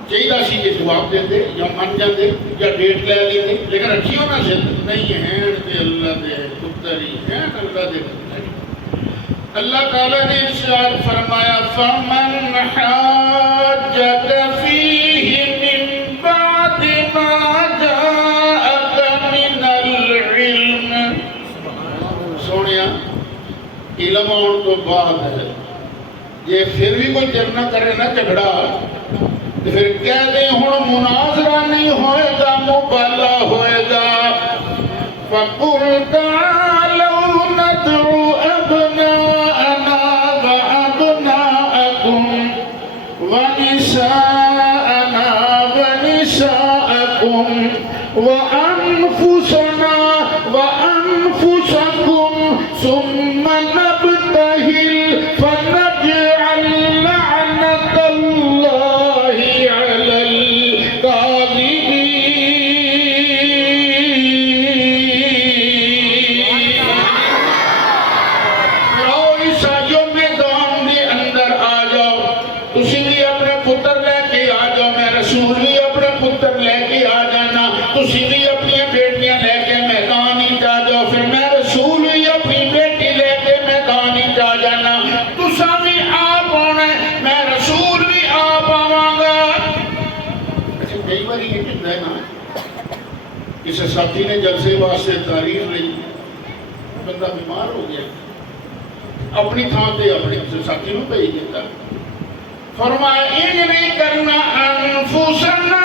چاہیے سی کہ جواب دے دے یا من جاندے یا ڈیٹ لے لیندے لیکن رکھی ہونا سے نہیں ہیں کہ اللہ دے پتر ہی ہیں اللہ دے پتر ہی اللہ تعالیٰ نے ارشاد فرمایا فَمَنْ حَاجَّكَ فِيهِ مِنْ بَعْدِ مَا جَاءَكَ مِنَ الْعِلْمِ سونیا علم آن تو بعد ہے یہ پھر بھی کوئی جب نہ کرے نہ جھگڑا تو پھر کہہ دیں ہن مناظرہ نہیں ہوئے گا مبالہ ہوئے گا فَقُلْ تَعَالَوْا نَدْعُ أَبْنَاءَنَا وَأَبْنَاءَكُمْ وَنِسَاءَنَا وَنِسَاءَكُمْ وَأَنفُسَنَا وَأَنفُسَكُمْ ثُمَّ نَبْتَهِلْ فَنَجْعَلْ لَعْنَةَ اللَّهِ عَلَى الْكَاذِبِينَ آؤ عیسائیوں میدان دے اندر آ جاؤ تسی بھی اپنے پتر لے کے آ جاؤ میں رسول بھی اپنے پتر لے کے آ جانا تسی بھی اپنی بیٹیاں لے کے میدان ہی جا جاؤ پھر میں رسول بھی اپنی بیٹی لے کے میدان ہی جا جانا تسا بھی آپ آنا ہے میں رسول بھی آپ آواں گا اچھا کئی بار یہ کہتا ہے نا کسی ساتھی نے جلسے واسطے تعریف لئی بندہ بیمار ہو گیا اپنی تھان تے اپنے ساتھی نو بھیج دیتا فرمایا ان نہیں کرنا انفسنا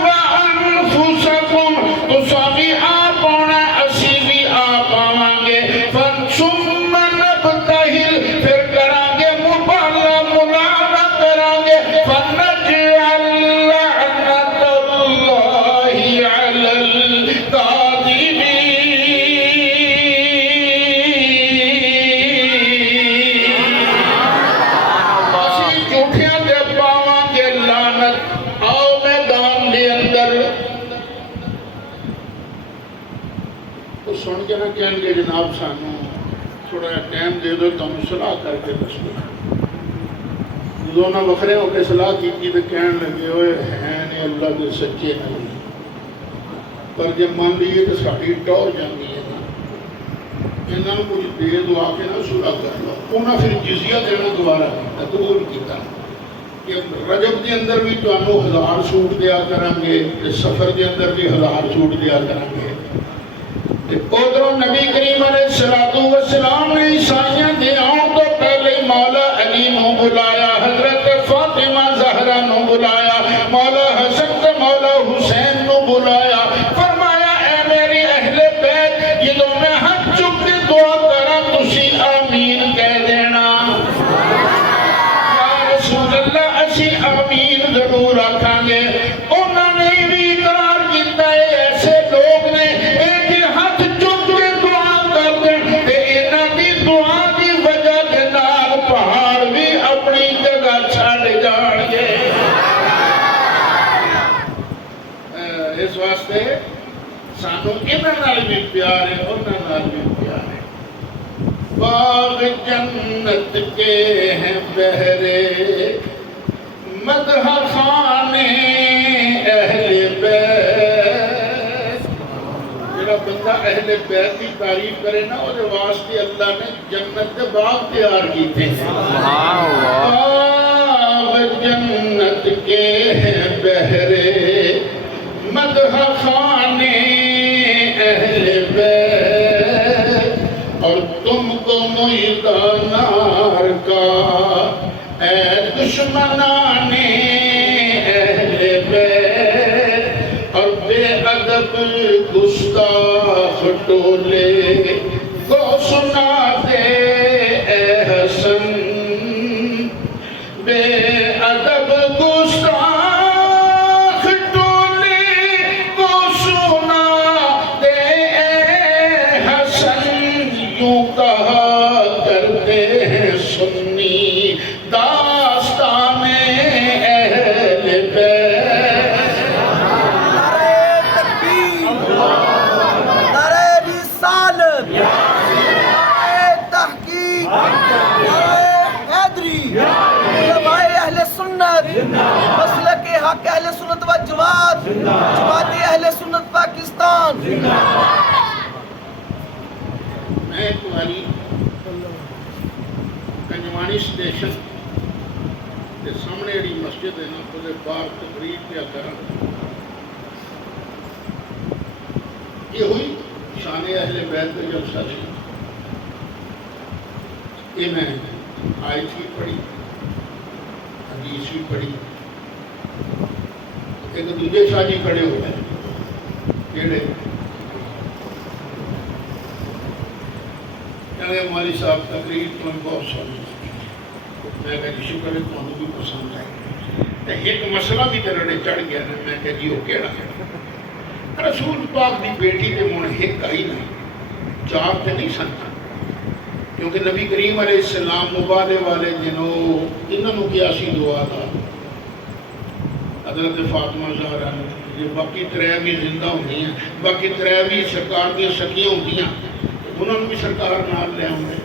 وانفسکم تسا بھی آپ آنا اسی بھی آپ آواں گے ثم نبتہل پھر کریں گے مبالہ ملامہ کریں گے فنجعل لعنت اللہ علی الکاذبین اسی جھوٹیاں دے پاواں گے لعنت آؤ میدان دے اندر تو سن کے نہ کہیں گے جناب سانو تھوڑا ٹائم دے دو تم صلاح کر کے دسو دونوں وکھرے ہو کے صلاح کی تو کہنے لگے ہوئے ہیں نے اللہ کے سچے نہیں پر جب مان لیے تو ساری ٹور جاتی ہے نا انہوں نے کچھ دے دعا کے نہ صلاح کر لو انہوں نے پھر جزیہ دینا دوبارہ قبول کیا کہ رجب کے اندر بھی تو 1000 سوٹ دیا کریں گے سفر کے اندر بھی 1000 سوٹ دیا کریں گے ادھروں نبی کریم علیہ السلام نے عیسائیاں دے آن تو پہلے مولا علی نو بلایا حضرت فاطمہ زہرا نو بلایا مولا حسن تے مولا حسین نو بلایا فرمایا اے میری اہل بیت یہ تو میں ہاتھ چک کے دعا کرا تسی آمین کہہ دینا یا رسول اللہ اسی آمین ضرور آکھاں گے انہوں نے بھی اقرار کیتا ہے ایسے لوگ نے ایک ہاتھ چک کے دعا کر دیں تے انہاں دی دعا دی وجہ کے نال پہاڑ بھی اپنی جگہ چھڑ جان گے اس واسطے سانو انہاں نال بھی پیار ہے انہاں نال بھی پیار ہے باغ جنت کے ہیں بہرے مدح خانے اہل بیت جڑا بندہ اہل بیت کی تعریف کرے نا وہ واسطے اللہ نے جنت کے باغ تیار کیتے ہیں باغ جنت کے ہیں بہرے مدح خانے اہل بیت اور تم کو میدان نار کا اے دشمنان اہل بیت اور بے ادب گستاخ ٹولے کو سنا دے اے حسن بے ادب گستاخ ٹولے کو سنا دے اے حسن یوں کہا کرتے ہیں سنی داستان اہل بیت نعرہ تکبیر نعرہ رسالت جماعت اہل سنت پاکستان میں ایک باری کنجوانی اسٹیشن کے سامنے جڑی مسجد ہے نا وہ باہر تقریر کیا کرا یہ ہوئی شان اہل بیت کا جلسہ سی یہ میں آیت بھی پڑھی حدیث بھی پڑھی ایک دوسرے شاجی کھڑے ہوئے ہیں کیڑے کہنے مولوی صاحب تقریر تو بہت سونی میں کہا جی شکر ہے تمہیں بھی پسند آئی ایک مسئلہ بھی تیرے چڑھ گیا نا میں کہا جی وہ کیڑا رسول پاک دی بیٹی کے من ایک آئی نہیں چار تے نہیں سنتا کیونکہ نبی کریم علیہ السلام مبالے والے دنوں انہوں نے کیا سی دعا تھا حضرت فاطمہ زہرا یہ باقی ترے بھی زندہ ہوندی ہیں باقی ترے بھی سرکار دی سکیاں ہوندی ہیں انہوں نے بھی سرکار نال لے ہوں گے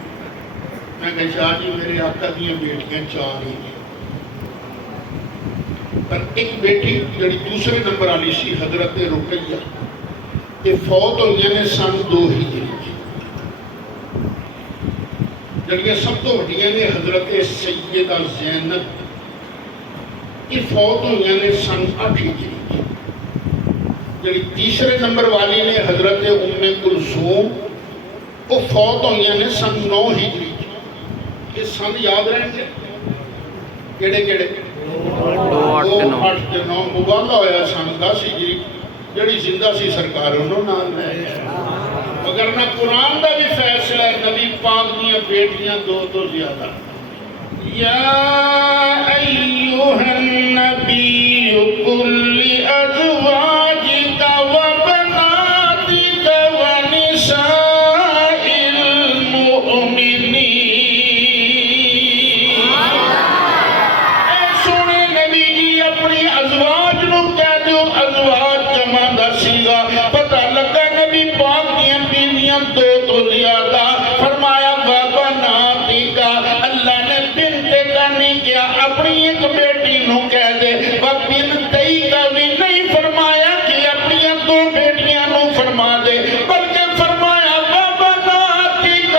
میں کہا شاہ جی میرے آقا دیاں بیٹیاں چار ہی ہیں پر ایک بیٹی جڑی دوسرے نمبر والی سی حضرت رقیہ یہ فوت ہوئی نے سن 2 ہجری جڑیاں سب تو وڈیاں نے حضرت سیدہ زینب یہ فوت ہوئی نے سن 8 ہجری جڑی تیسرے نمبر والی نے حضرت ام کلثوم وہ فوت ہوئی نے سن 9 ہجری یہ سن یاد رہیں گے کیڑے کیڑے 2-8-9 مبالہ ہویا سن 10 ہجری جڑی زندہ سی سرکار انہوں نال لے اگر نہ قرآن دا بھی فیصلہ ہے نبی پاک دیاں بیٹیاں 2 تو زیادہ یا ایوہ النبی کل ازواجک و بناتک و نساء المؤمنین اے سونے نبی جی اپنی ازواج نو کہہ دو ازواج جمع دا سیگا پتہ لگا نبی پاک دیاں بیویاں 2 تو زیادہ فرمایا و بناتک اللہ نے بنت کا نہیں کیا اپنی ایک بیٹی نو کہہ دے و بنتئی کا بھی نہیں فرمایا کہ اپنی 2 بیٹیاں نو فرما دے بلکہ فرمایا و بناتک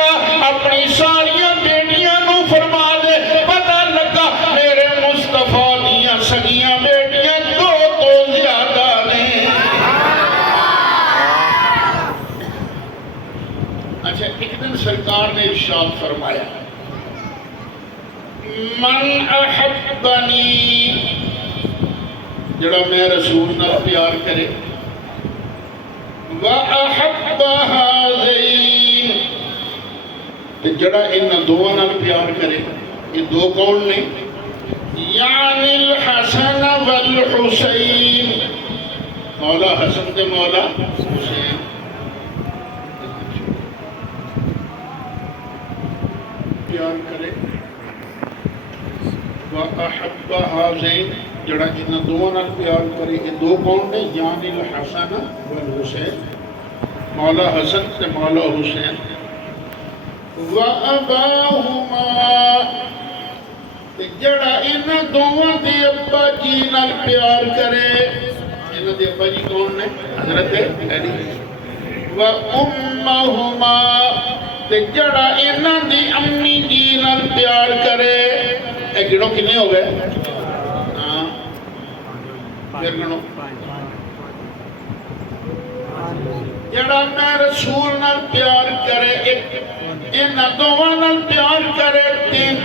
اپنی ساریاں بیٹیاں نو فرما دے پتہ لگا میرے مصطفیٰ دیاں سگیاں بیٹیاں 2 تو زیادہ نہیں اچھا ایک دن سرکار نے ارشاد فرمایا من احبنی جڑا میں رسول نہ پیار کرے وَأَحَبَّ هَذَيْنِ کہ جڑا ان دونوں نال پیار کرے یہ 2 کون نے یعنی الحسن والحسین مولا حسن تے مولا حسین پیار کرے وَأَحَبَّ هَذَيْنِ جڑا ان دونوں نال پیار کرے یہ 2 کون نے یعنی الحسن والحسین مولا حسن تے مولا حسین وَأَبَاهُمَا جڑا ان دونوں دے ابا جی نال پیار کرے ان دے ابا جی کون نے حضرت علی وَأُمَّهُمَا جڑا ان دی امی جی نال پیار کرے اے گنو کنے ہو گئے پھر گنو جڑا میں رسول نال پیار کرے ایک ان دونوں نال پیار کرے 3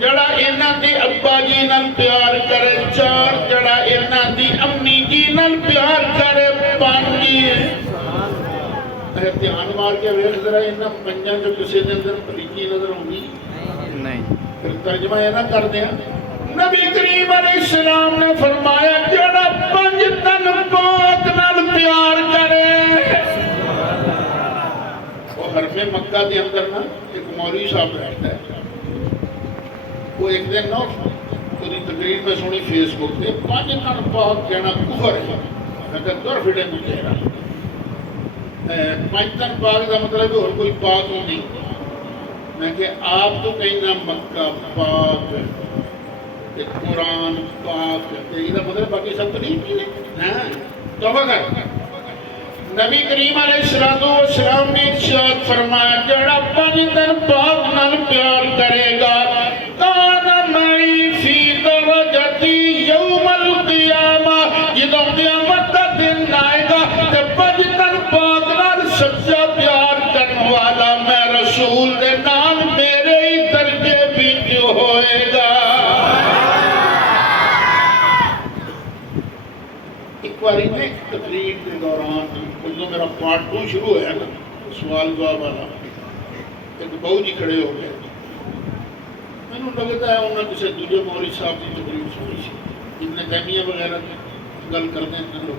جڑا انہاں دی ابا جی نال پیار کرے 4 جڑا انہاں دی امی جی نال پیار کرے 5 دھیان مار کے ویکھ ذرا انہاں 5 جو کسی دے اندر پلیتی نظر ہوگی نہیں پھر ترجمہ یہ نہ کر دیا نبی کریم علیہ السلام نے فرمایا جڑا 5 تن پاک نال پیار کرے وہ حرم مکہ دے اندر نا ایک مولوی صاحب رہتا ہے وہ ایک دن نا کوئی تقریر میں سنی فیس بک تے 5 تن پاک کہنا کفر ہے میں کہا دور پھڑے مجھے رہا 5 تن پاک دا مطلب ہے اور کوئی پاک ہی نہیں میں کہ آپ تو کہیں نا مکہ پاک کہ قرآن پاک یہ مطلب باقی سب تو نہیں پینے ہاں توبہ کر نبی کریم علیہ السلام نے ارشاد فرمایا جڑا پنج دن پاک نال پیار کرے گا کان معی فی درجتی یوم القیامہ جدوں قیامت کا دن آئے گا تے پنج دن پاک نال سچا پیار کرنے والا میں رسول دے نال میرے ہی درجے وچ ہوئے گا ایک باری میں تقریر کے دوران جو میرا پارٹ 2 شروع ہوا نا سوال جواب والا ایک بہو جی کھڑے ہو گئے میں نے لگتا ہے انہوں نے کسی دوسرے مولوی صاحب کی تقریر سنی سی ابن تیمیہ وغیرہ گل کرتے ہیں لوگ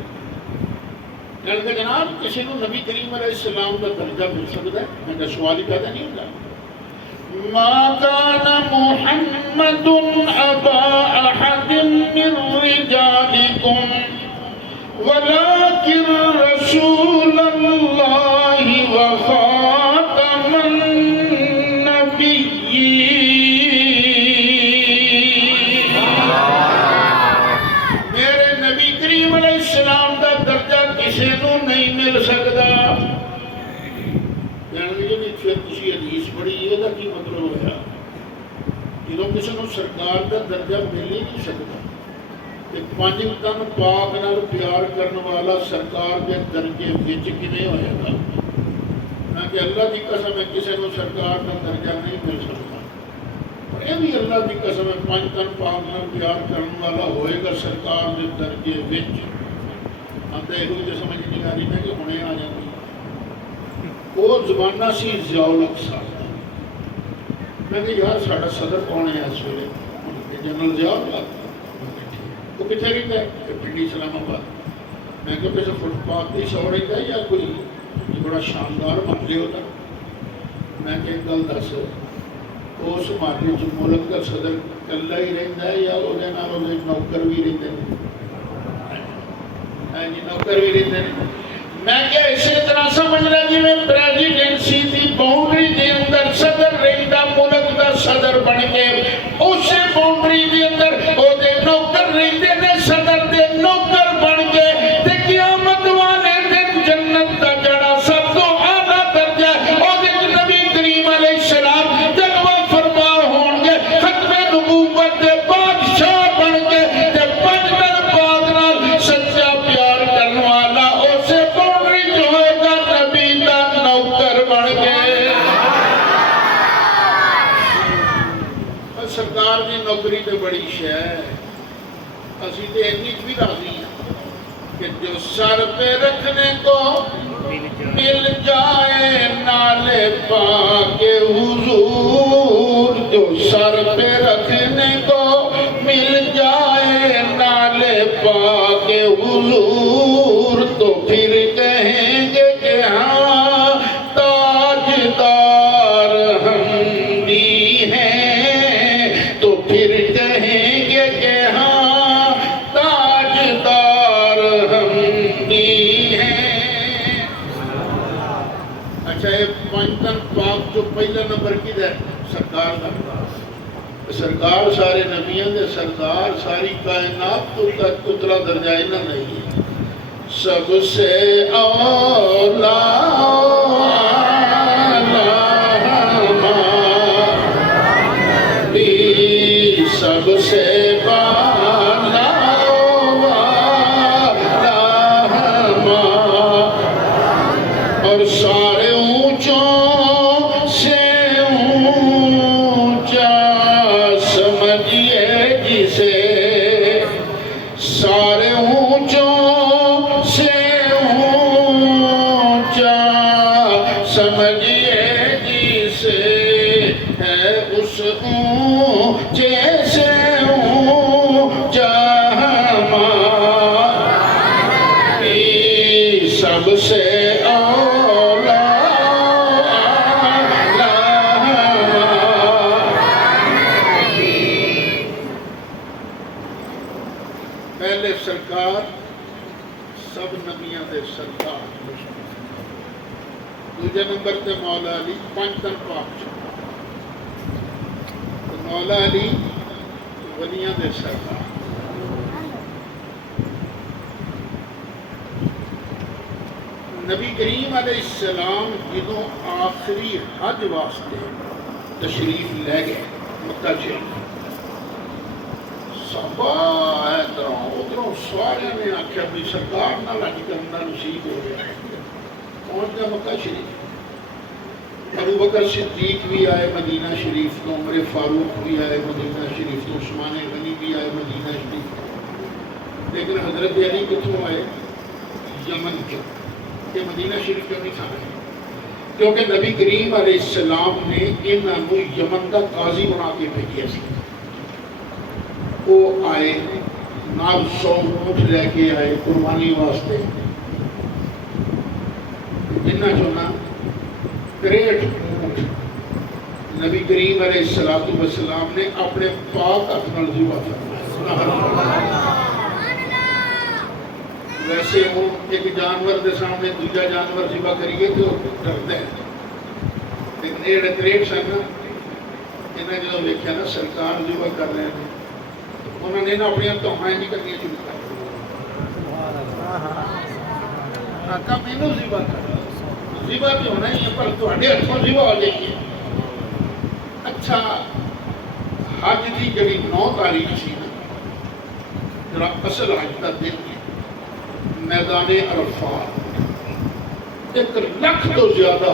کہنے کہ جناب کسی کو نبی کریم علیہ السلام کا درجہ مل سکتا ہے میں کہا سوال ہی پیدا نہیں ہوتا ما كان محمد ابا احد من رجالكم ولكن رسول الله وخاتم النبيين میرے نبی کریم علیہ السلام کا درجہ کسی کو نہیں مل سکتا یعنی پھر تسی حدیث پڑھی یہ دا کی مطلب ہوا جدوں کسی کو سرکار کا درجہ مل ہی نہیں سکتا کہ پانچ تن پاک نال پیار کرنے والا سرکار کے درجے وچ کیویں ہوئے گا نہ کہ اللہ کی قسم ہے کسی کو سرکار کا درجہ نہیں مل سکتا اور یہ بھی اللہ کی قسم ہے پانچ تن پاک نال پیار کرنے والا ہوئے گا سرکار کے درجے وچ ہم تو یہ تو سمجھ نہیں آ رہی کہ ہنے آ جاتی وہ زمانہ سی ضیاء الحق صاحب میں کہ یار ساڈا صدر کون ہے اس ویلے جنرل ضیاء الحق وہ کتنے رہتا ہے پنڈی اسلام آباد میں کہ پیسے فٹ پاتھ نہیں سو رہتا ہے یا کوئی بڑا شاندار محلے ہوتا میں کہ ایک گل دس اس محلے چ ملک کا صدر کلا ہی رہتا ہے یا وہ نوکر بھی رہتے ہیں نوکر بھی رہتے ہیں میں کہ اسی طرح سمجھ رہا جی میں پریزیڈنسی دی باؤنڈری دے اندر صدر رہتا ملک کا صدر بن کے اسے باؤنڈری دے اندر وہ دے نوکر رہتے نے صدر دے نوکر بن کے تے قیامت والے دن جنت دا جڑا سب تو اعلیٰ درجہ وہ دے نبی کریم علیہ السلام جلوہ فرما ہون گے ختم نبوت دے بادشاہ بن کے تے پنج دن پاک نال سچا پیار کرنے والا اسے باؤنڈری جو ہوئے گا نبی دا نوکر بن کے سرکار کی نوکری تو بڑی شے ہے اسی تو اتنی بھی راضی ہیں کہ جو سر پہ رکھنے کو مل جائے نالے پاک حضور جو سر پہ رکھنے کو مل جائے نالے پاک حضور تو پھر کہیں گے کہ ہاں تاجدار ہم بھی ہیں تو پھر کہیں گے کہ ہاں تاجدار ہم بھی ہیں اچھا یہ پنجتن پاک جو پہلا نمبر کی ہے سرکار کا سرکار سارے نبیوں دے سردار ساری کائنات تو تک اترا درجہ نہ نہیں ہے سب سے اولا سب سے بالا اور سارے اونچوں سے اونچا سمجھئے جسے سارے اونچوں سے اونچا سمجھئے جسے ہے اس اونچے سے اونچا ہماری سب سے اولا پہلے سرکار سب نبیاں دے سرکار دوجے نمبر تے مولا علی پنج تن پاک مولا علی ولیاں دے سردار نبی کریم علیہ السلام جدوں آخری حج واسطے تشریف لے گئے مکہ شریف صحابہ ادھروں ادھروں سارے نے آخیا بھی سرکار نال حج کرنا نصیب ہو گیا ہے پہنچ گیا مکہ شریف ابو بکر صدیق بھی آئے مدینہ شریف تو عمر فاروق بھی آئے مدینہ شریف تو عثمان غنی بھی آئے مدینہ شریف لیکن حضرت علی کتوں آئے یمن کے کہ مدینہ شریف کیوں نہیں تھا کیونکہ نبی کریم علیہ السلام نے انہوں کو یمن کا قاضی بنا کے بھیجیا سی وہ آئے نال 100 اونٹ لے کے آئے قربانی واسطے جنہ چونا 63 اونٹ نبی کریم علیہ السلام نے اپنے پاک ہاتھ نال ذبح فرمایا ویسے وہ ایک جانور دے سامنے دوجا جانور ذبح کریے تو ڈرتے ہیں لیکن یہ 63 سن انہیں جو دیکھا نا سرکار ذبح کر رہے ہیں انہوں نے اپنی توہائیں نہیں کرنی شروع کر آقا مینوں ذبح کر ذبح تو ہونا ہی ہے پر تھوڑے ہاتھوں ذبح ہو جائیے اچھا حج کی جڑی 9 تاریخ سی نا جڑا اصل حج کا دن ہے میدان عرفات 1 لاکھ تو زیادہ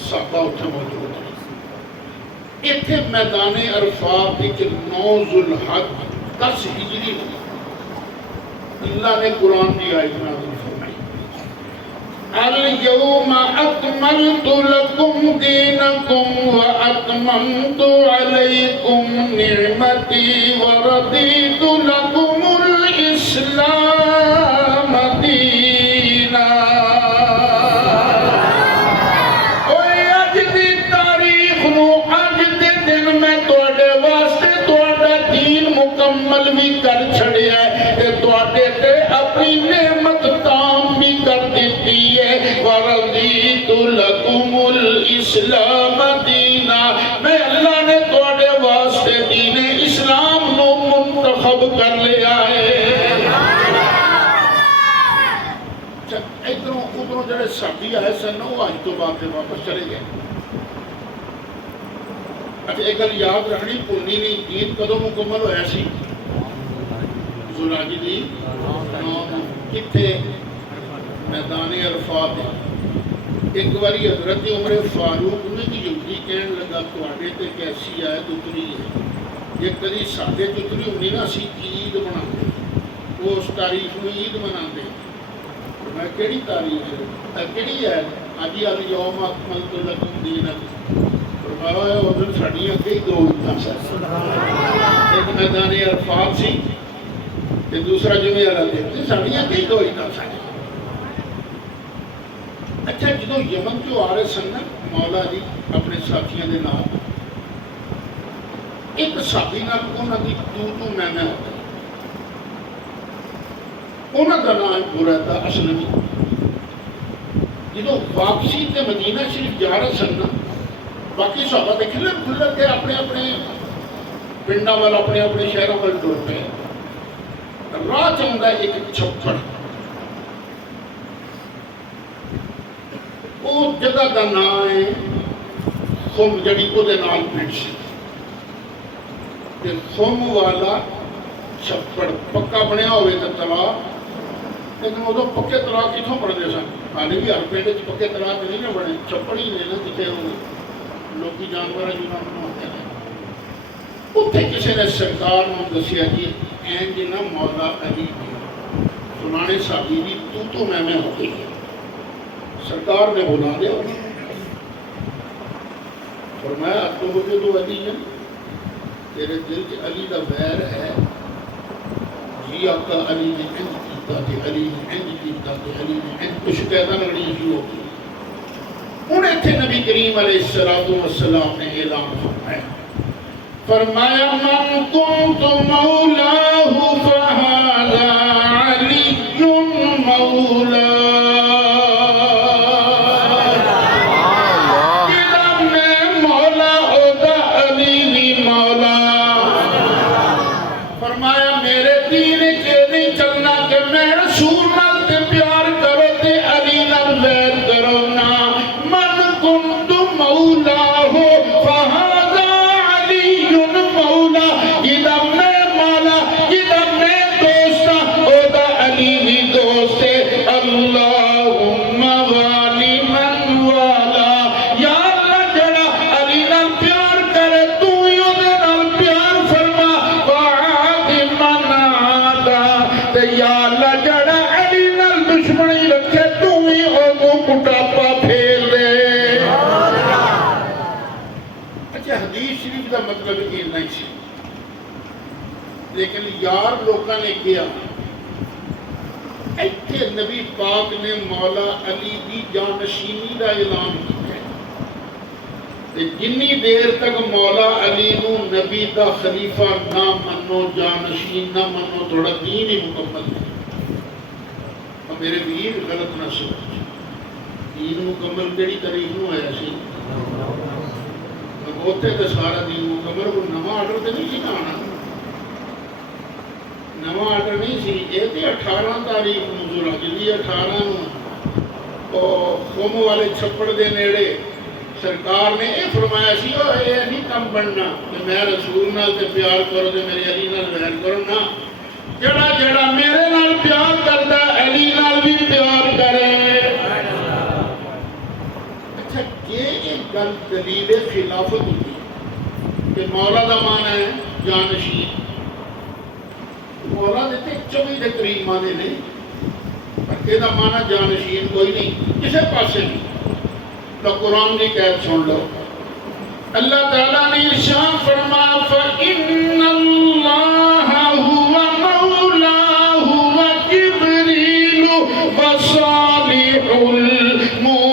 صحابہ اتنے موجود ہیں اتنے میدان عرفات 9 ذوالحج 10 ہجری اللہ نے قرآن کی آیت نازل فرمائی اليوم اکملت لکم دینکم واتممت علیکم نعمتی ورضیت لکم الاسلام دینا اوے اج دی تاریخ نو اج دے دن میں تواڈے واسطے تواڈا دین مکمل بھی کر چھڑیا ہے تے تواڈے تے اپنی نعمت تام بھی کر دیتی ہے ورضیت لکم الاسلام دینا میں اللہ نے تواڈے واسطے دین اسلام نو منتخب کر لیا ہے ادھروں ادھروں جڑے صحابی آئے سن وہ اج تو بعد واپس چلے گئے اچھا ایک گل یاد رکھنی بھولنی نہیں عید کدوں مکمل ہویا سی ذوالحج دی 9 کتنے میدان عرفات ایک باری حضرت عمر فاروق نے بھی یہودی کہنے لگا تواڈے تے کیسی آیت اتری ہے یہ کدی ساڈے چ اتری ہونی نا اسی عید مناتے وہ اس تاریخ میں عید مناتے میں کیڑی تاریخ ہے کیڑی ہے اج الیوم اکملت لکم دینکم فرمایا وہ دن ساڈیاں کئی دو عیداں سن ایک میدان عرفات سی تے دوسرا جمعہ والا دن ساڈیاں کئی دو عیداں سن اچھا جدو یمن جو آ رہے سن مولا علی اپنے ساتھیاں دے نال ایک صحابی نال انہاں دی تو میں ہو گئی انہاں دا نام بریدہ اسلمی جدو واپسی تے مدینہ شریف جا رہے سن باقی صحابہ دے کھلے کھلے کے اپنے اپنے پنڈا وال اپنے اپنے شہروں وال ٹر پے راہ چاہتا ایک چھپڑ وہ جگہ کا نام ہے خم جڑی کو دے نال پنڈ سی خم والا چھپڑ پکا بنیا ہوئے تو تلاؤ لیکن ادو پکے تلاؤ کتوں بنتے سن حالے بھی ہر پنڈ پکے تلاؤ تو نہیں بنے چھپڑ ہی نہیں نا جتنے لوگ جانور جنہوں بناتے ہیں اتنے کسی نے سرکار نے دسیا جی این جنا مولا علی فلانے صحابی دی تو میں ہو گئی ہے سرکار نے بلا لیا فرمایا تو مجھے تو علی ہے تیرے دل کے علی کا ویر ہے جی آقا علی نے انج کیتا تے علی نے انج کیتا تے علی نے انج کچھ کہتا لڑی شروع ہو گئی انہیں تھے نبی کریم علیہ السلام نے اعلان فرمایا من کنت مولاہ فہذا علی مولا تے یا اللہ جڑا علی نال دشمنی رکھے تو ہی او کٹاپا پھیر دے۔ اچھا حدیث شریف کا مطلب یہ نہیں سی، لیکن یار لوگوں نے کیا ایتھے نبی پاک نے مولا علی دی جانشینی کا اعلان کیا، جنی دیر تک مولا علی نو نبی دا خلیفہ نہ منو، جانشین نہ منو، تھوڑا دین ہی مکمل نہیں۔ اور میرے ویر غلط نہ سوچ، دین مکمل کیڑی تاریخ نو آیا سی؟ اوتھے تے سارا دین مکمل، کوئی نواں آرڈر تے نہیں سی نہ آنا، نواں آرڈر نہیں سی۔ یہ تے 18 تاریخ نو ذوالحجہ 18 نو قوم والے چھپڑ دے نیڑے سرکار نے یہ فرمایا سی یہ نہیں کم بننا کہ میں رسول نال تے پیار کرو تے میرے علی نال ویر کرو، نہ جڑا جڑا میرے نال پیار کرتا علی نال بھی پیار کرے۔ اچھا یہ گل دلیل خلافت ہوتی ہے کہ مولا دا معنی ہے جانشین، مولا دیتے 24 دے قریب معنی نے، پر یہ دا معنی جانشین کوئی نہیں کسے پاسے نہیں۔ تو قرآن کی قید سن لو، اللہ تعالیٰ نے ارشاد فرمایا فَإِنَّ اللَّهَ هُوَ مَوْلَاهُ وَجِبْرِيلُ وَصَالِحُ الْمُؤْمِنِينَ۔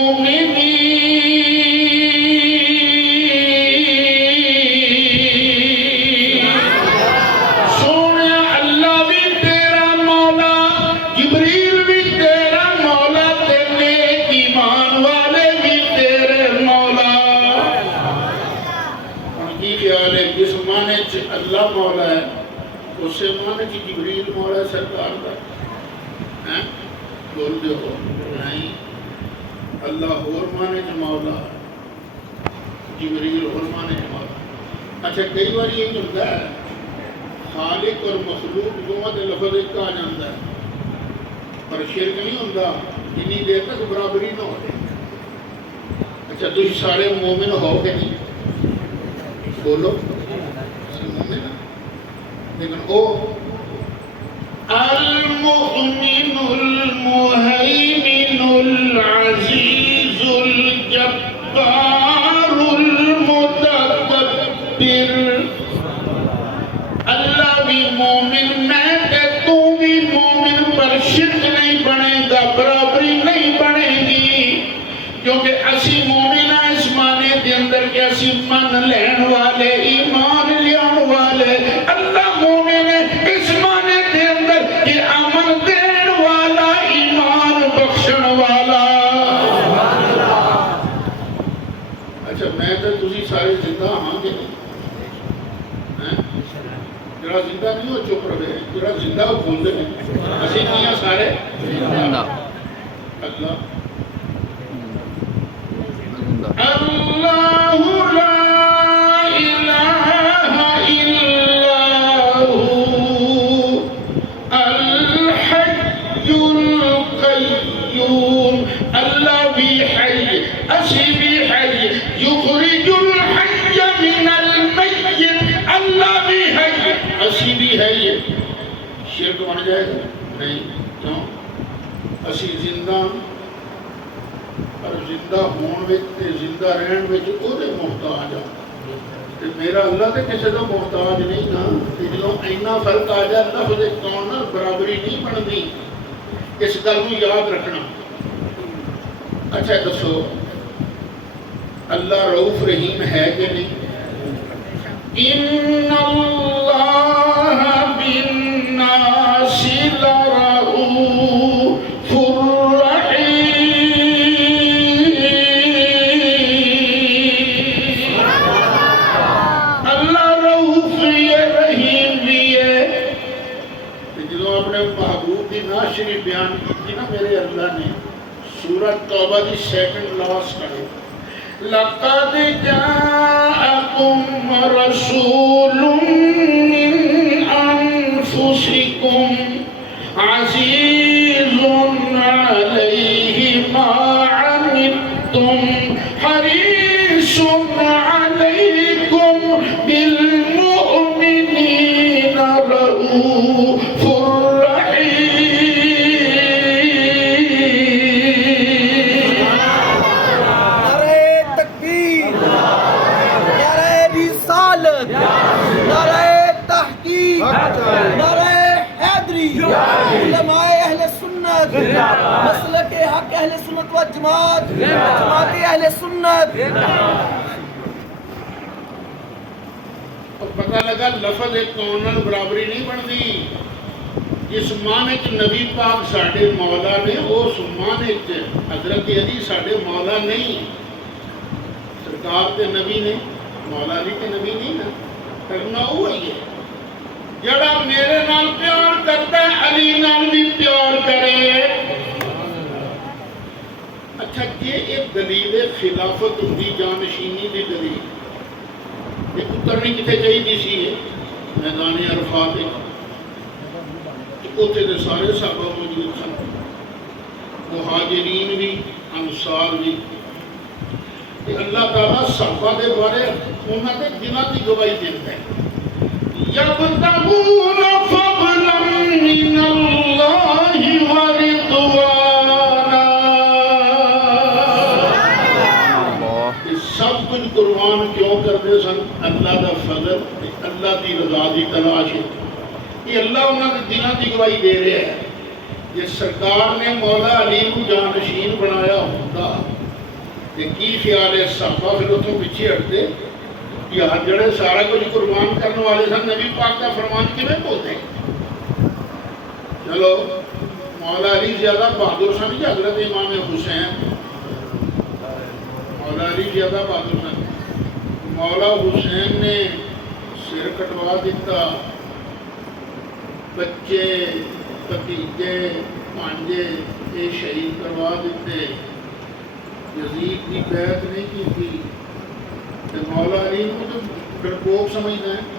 سونے اللہ بھی تیرا مولا، جبریل بھی تیرا مولا، تیرے ایمان والے جس معنی سے اللہ مولا ہے اسے معنی سے جبریل مولا ہے سرکار کا بول دے ہو نہیں، اللہ اور معنی سے مولا ہے، جبریل اور معنی سے مولا۔ اچھا کئی بار یہ ہوتا ہے خالق اور مخلوق دونوں کے لفظ ایک آ جاتا ہے، پر شرک نہیں ہوتا جنی دیر تک برابری نہ ہو۔ اچھا تجھ سارے مومن ہو کے نہیں بولو لیکن او المؤمن المہیمن العزیز الجبار المتکبر، اللہ بھی مومن میں تے تو بھی مومن، پر شرک نہیں بنے گا، برابری نہیں بنے گی، کیونکہ اسی مومن ہیں اس معنی کے اندر کہ اسی من لین والے، ایمان لیان والے، اللہ مومن ہے اس معنی کے اندر کہ امن دین والا، ایمان بخشن والا۔ اچھا میں تو تسی سارے زندہ ہاں کہ نہیں؟ جڑا زندہ نہیں ہو چپ رہے، جڑا زندہ ہو بول دے اسی کیا سارے زندہ۔ اللہ اللہ لا الہ الا ہو الحی القیوم، اللہ بھی حی اسی بھی حی، یخرج الحی من المیت، اللہ بھی حی اسی بھی حی۔ شرک بن جائے گا نہیں، کیوں؟ اسی زندہ اور زندہ ہون وچ تے زندہ رہن وچ او دے محتاج آ، تے میرا اللہ تے کسے دا محتاج نہیں نا، تے جدوں اینا فرق آ جائے لفظ کون نال برابری نہیں بنتی، اس گل نوں یاد رکھنا۔ اچھا دسو اللہ رؤوف رحیم ہے کہ نہیں؟ ان اللہ بالناس لرؤوف شریف بیان کی نا میرے اللہ نے سورۃ توبہ دی سیکنڈ لاسٹ کرو، لَقَدْ جَاءَكُمْ رَسُولٌ مِّنْ أَنفُسِكُمْ عَزِيزٌ عَلَيْهِ مَا عَنِتُّمْ حَرِيصٌ عَلَيْكُمْ بِالْمُؤْمِنِينَ رَءُوفٌ رَحِيمٌ۔ مسلک حق اہل سنت و جماعت جماعت اہل سنت اور پتہ لگا لفظ ایک کونل برابری نہیں بنتی جس معنی چ نبی پاک ساڈے مولا نے اس معنی چ حضرت علی ساڈے مولا نہیں سرکار تے نبی نے مولا علی تے نبی نہیں نا کرنا وہی ہے جڑا میرے نال پیار کرتا ہے علی نال بھی پیار کرے اچھا یہ ایک دلیل خلافت ہوندی جانشینی دی دلیل یہ اترنی کتے چاہیے سی میدان عرفات اتنے تو سارے صحابہ موجود سن مہاجرین بھی انصار بھی اللہ تعالیٰ صحابہ دے بارے انہوں نے جنہ کی گواہی دیتا ہے یبتغون فضلا من اللہ ورضوانا سب کچھ قربان کیوں کرتے سن اللہ دا فضل اللہ دی رضا دی تلاش ہے یہ اللہ انہوں نے دنوں کی گواہی دے رہے ہیں یہ سرکار نے مولا علی کو جانشین بنایا ہوتا کہ کی خیال ہے صحابہ پھر اتوں پیچھے ہٹتے یار جڑے سارا کچھ قربان کرنے والے سن نبی پاک کا فرمان کیویں بولتے چلو مولا علی زیادہ بہادر سن یا حضرت امام حسین مولا علی زیادہ بہادر سن مولا حسین نے سر کٹوا دیتا بچے بھتیجے پانجے یہ شہید کروا دیتے یزید کی بیعت نہیں کی تھی کہ مولا علی کو تو ڈرپوک سمجھنا ہے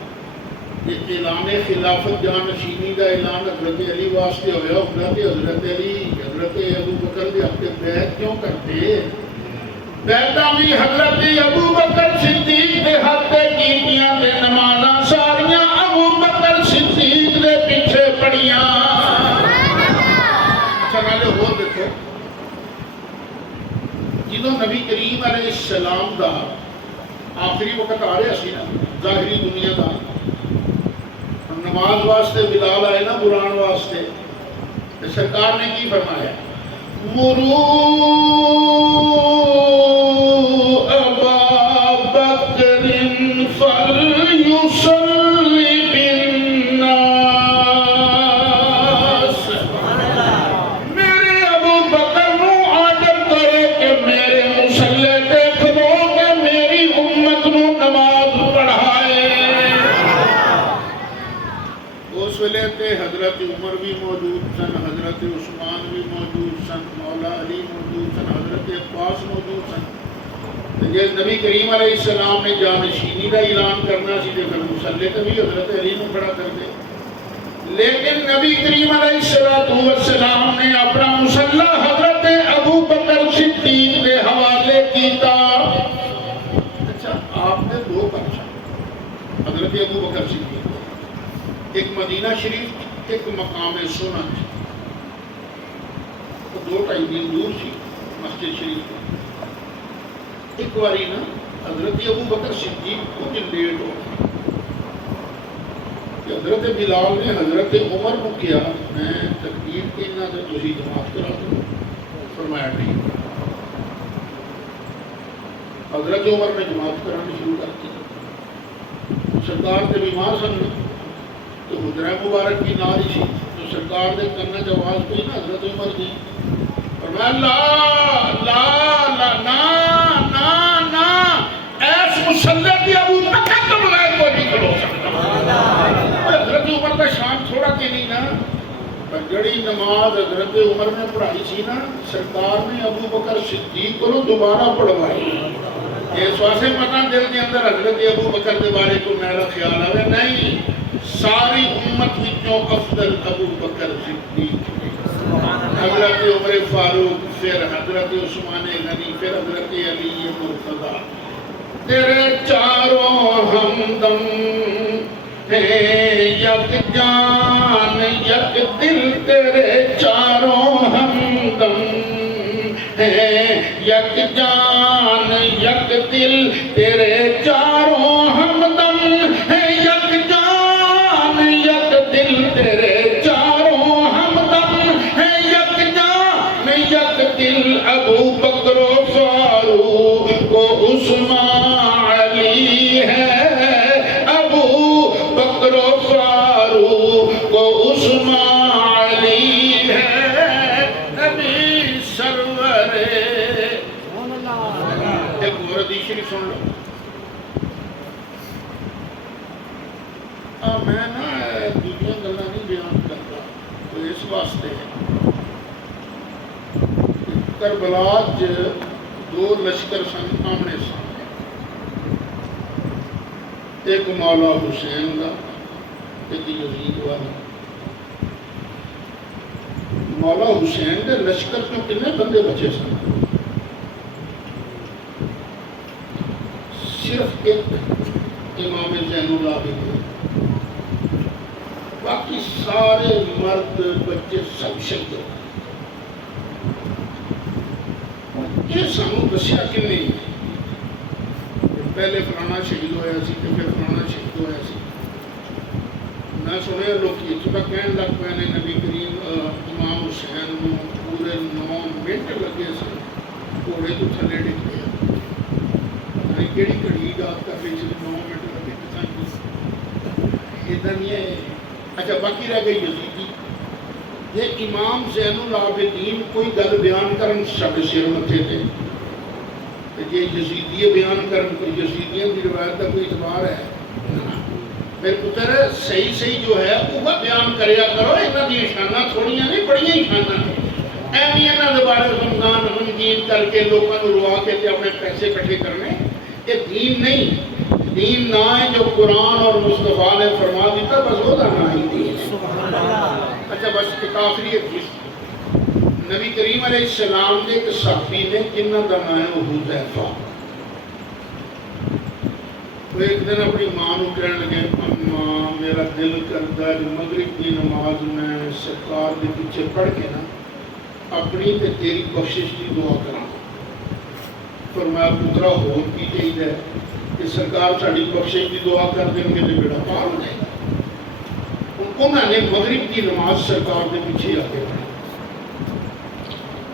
یہ اعلان خلافت جانشینی کا اعلان حضرت علی واسطے ہویا ہوتا کہ حضرت علی حضرت ابو بکر کے ہفتے بیعت کیوں کرتے بیعتاں بھی حضرت ابو بکر صدیق کے ہفتے کیتیاں تے نمازاں ساریاں ابو بکر صدیق دے پیچھے پڑیاں اچھا نالے ہو دیکھو جدوں نبی کریم علیہ السلام دا آخری وقت آ رہا سی نا ظاہری دنیا دا نماز واسطے بلال آئے نا قرآن واسطے تو سرکار نے کی فرمایا مرو ابا بکر فلیصلی بالناس میرے ابو بکر نو آدر کرے کہ میرے مسلح دیکھ دو کہ میری امت نو نماز پڑھائے اس ویلے تے حضرت عمر بھی موجود سن حضرت عثمان بھی موجود سن مولا علی موجود سن حضرت عباس موجود سن جس نبی کریم علیہ السلام نے جانشینی کا اعلان کرنا سی تے پھر مصلی تے بھی حضرت علی نو کھڑا کر دے لیکن نبی کریم علیہ السلام نے اپنا مصلی حضرت ابو بکر صدیق کے حوالے کیتا اچھا آپ نے دو بخشا حضرت ابو بکر صدیق ایک مدینہ شریف ایک مقام سنن دو ٹائی دن دور سی مسجد شریف ایک باری نا حضرت ابو بکر صدیق کو جن لیٹ ہو کہ حضرت بلال نے حضرت عمر کو کیا میں تقدیر کے نہ تو تھی جماعت کرا دوں فرمایا نہیں حضرت عمر نے جماعت کرانا شروع کر دی سرکار کے بیمار سن تو حجرہ مبارک کی ناری سی تو سرکار نے کرنا کی آواز پہ نا حضرت عمر کی فرمایا لا لا لا نا نا نا ایس مسلح کی ابو بکر تو بغیر کوئی نہیں کھڑو سکتا حضرت عمر کا شان تھوڑا کہ نہیں نا پر جڑی نماز حضرت عمر نے پڑھائی سی نا سرکار نے ابو بکر صدیق کو دوبارہ پڑھوائی اس واسطے پتہ دل کے اندر حضرت ابو بکر کے بارے کو میرا خیال آئے نہیں ساری امت وچوں افضل ابو بکر صدیق حضرت عمر فاروق پھر حضرت عثمان غنی پھر حضرت علی مرتضی تیرے چاروں ہمدم ہیں یک جان یک دل تیرے چاروں ہمدم ہیں یک جان یک دل تیرے چاروں ہمدم ہیں یک جان یک دل تیرے چاروں ہمدم ہیں یک جان سن لو میں نا دوسری گلا نہیں بیان کرتا تو اس واسطے کربلا دو لشکر سن آمنے سامنے ایک مولا حسین کا ایک یزید والا مولا حسین کے لشکر تو کتنے بندے بچے سن صرف ایک امام زین العابدین باقی سارے مرد بچے سب شہید ہو یہ سانو دسیا کہ نہیں پہلے فلانا شہید ہویا سی کہ پھر فلانا شہید ہویا سی میں سنیا لوگ اتنا تک کہنے لگ پے نے نبی کریم امام حسین نو پورے 9 منٹ لگے سن گھوڑے تو تھلے ڈگ گیا کیڑی کڑی یاد کر رہی سی 9 منٹ لگے کسان کی ادھر نہیں ہے اچھا باقی رہ گئی یزیدی یہ امام زین العابدین کوئی گل بیان کرن ساڈے سر متھے تے یہ یزیدی بیان کرن کوئی یزیدیاں دی روایت کا کوئی اعتبار ہے میرے پتر صحیح صحیح جو ہے وہ بیان کریا کرو انہاں دی شاناں تھوڑیاں نہیں بڑیاں ہی شاناں ہیں ایویں انہاں دے بارے رمضان غمگین کر کے لوکاں نوں روا کے تے اپنے پیسے اکٹھے کرنے یہ دین نہیں دین نہ ہے جو قرآن اور مصطفیٰ نے فرما دیتا بس وہ نہ ہی دین ہے اچھا بس ایک آخری حدیث نبی کریم علیہ السلام کے ایک صحابی نے جنہ کا نام ہے حذیفہ وہ ایک دن اپنی ماں کو کہنے لگے اماں میرا دل کرتا ہے مغرب کی نماز میں سرکار کے پیچھے پڑھ کے نا اپنی تے تیری بخشش کی دعا کرا فرمایا پترا ہور کی چاہیے کہ سرکار ساری بخشش کی دعا کر دیں گے تو بیڑا پار ہو جائے گا انہوں نے مغرب کی نماز سرکار کے پیچھے آ کے پڑھی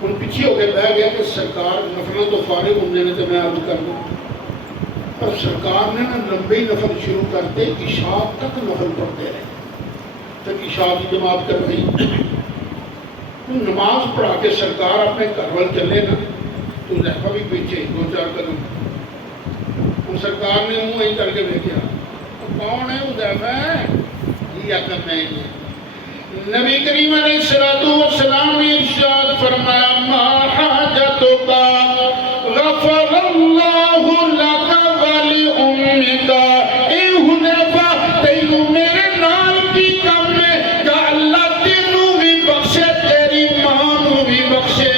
ان پیچھے ہو کے بہ گیا کہ سرکار نفلوں تو فارغ ہوں نے تو میں عرض کر دوں اور سرکار نے نا لمبے نفل شروع کرتے عشاء تک نفل پڑھتے رہے تک عشاء کی جماعت کر رہی نماز پڑھا کے سرکار اپنے گھر وال چلے نا تو حذیفہ بھی پیچھے 2-4 قدم ان سرکار نے منہ ہی کر کے دیکھا کون ہے حذیفہ یہ کرنا ہی نہیں نبی کریم علیہ السلام نے ارشاد فرمایا ما حاجتک غفر اللہ لک ولامک اے حذیفہ تینوں میرے نال کی کم ہے کہ اللہ تینوں بھی بخشے تیری ماں نوں بھی بخشے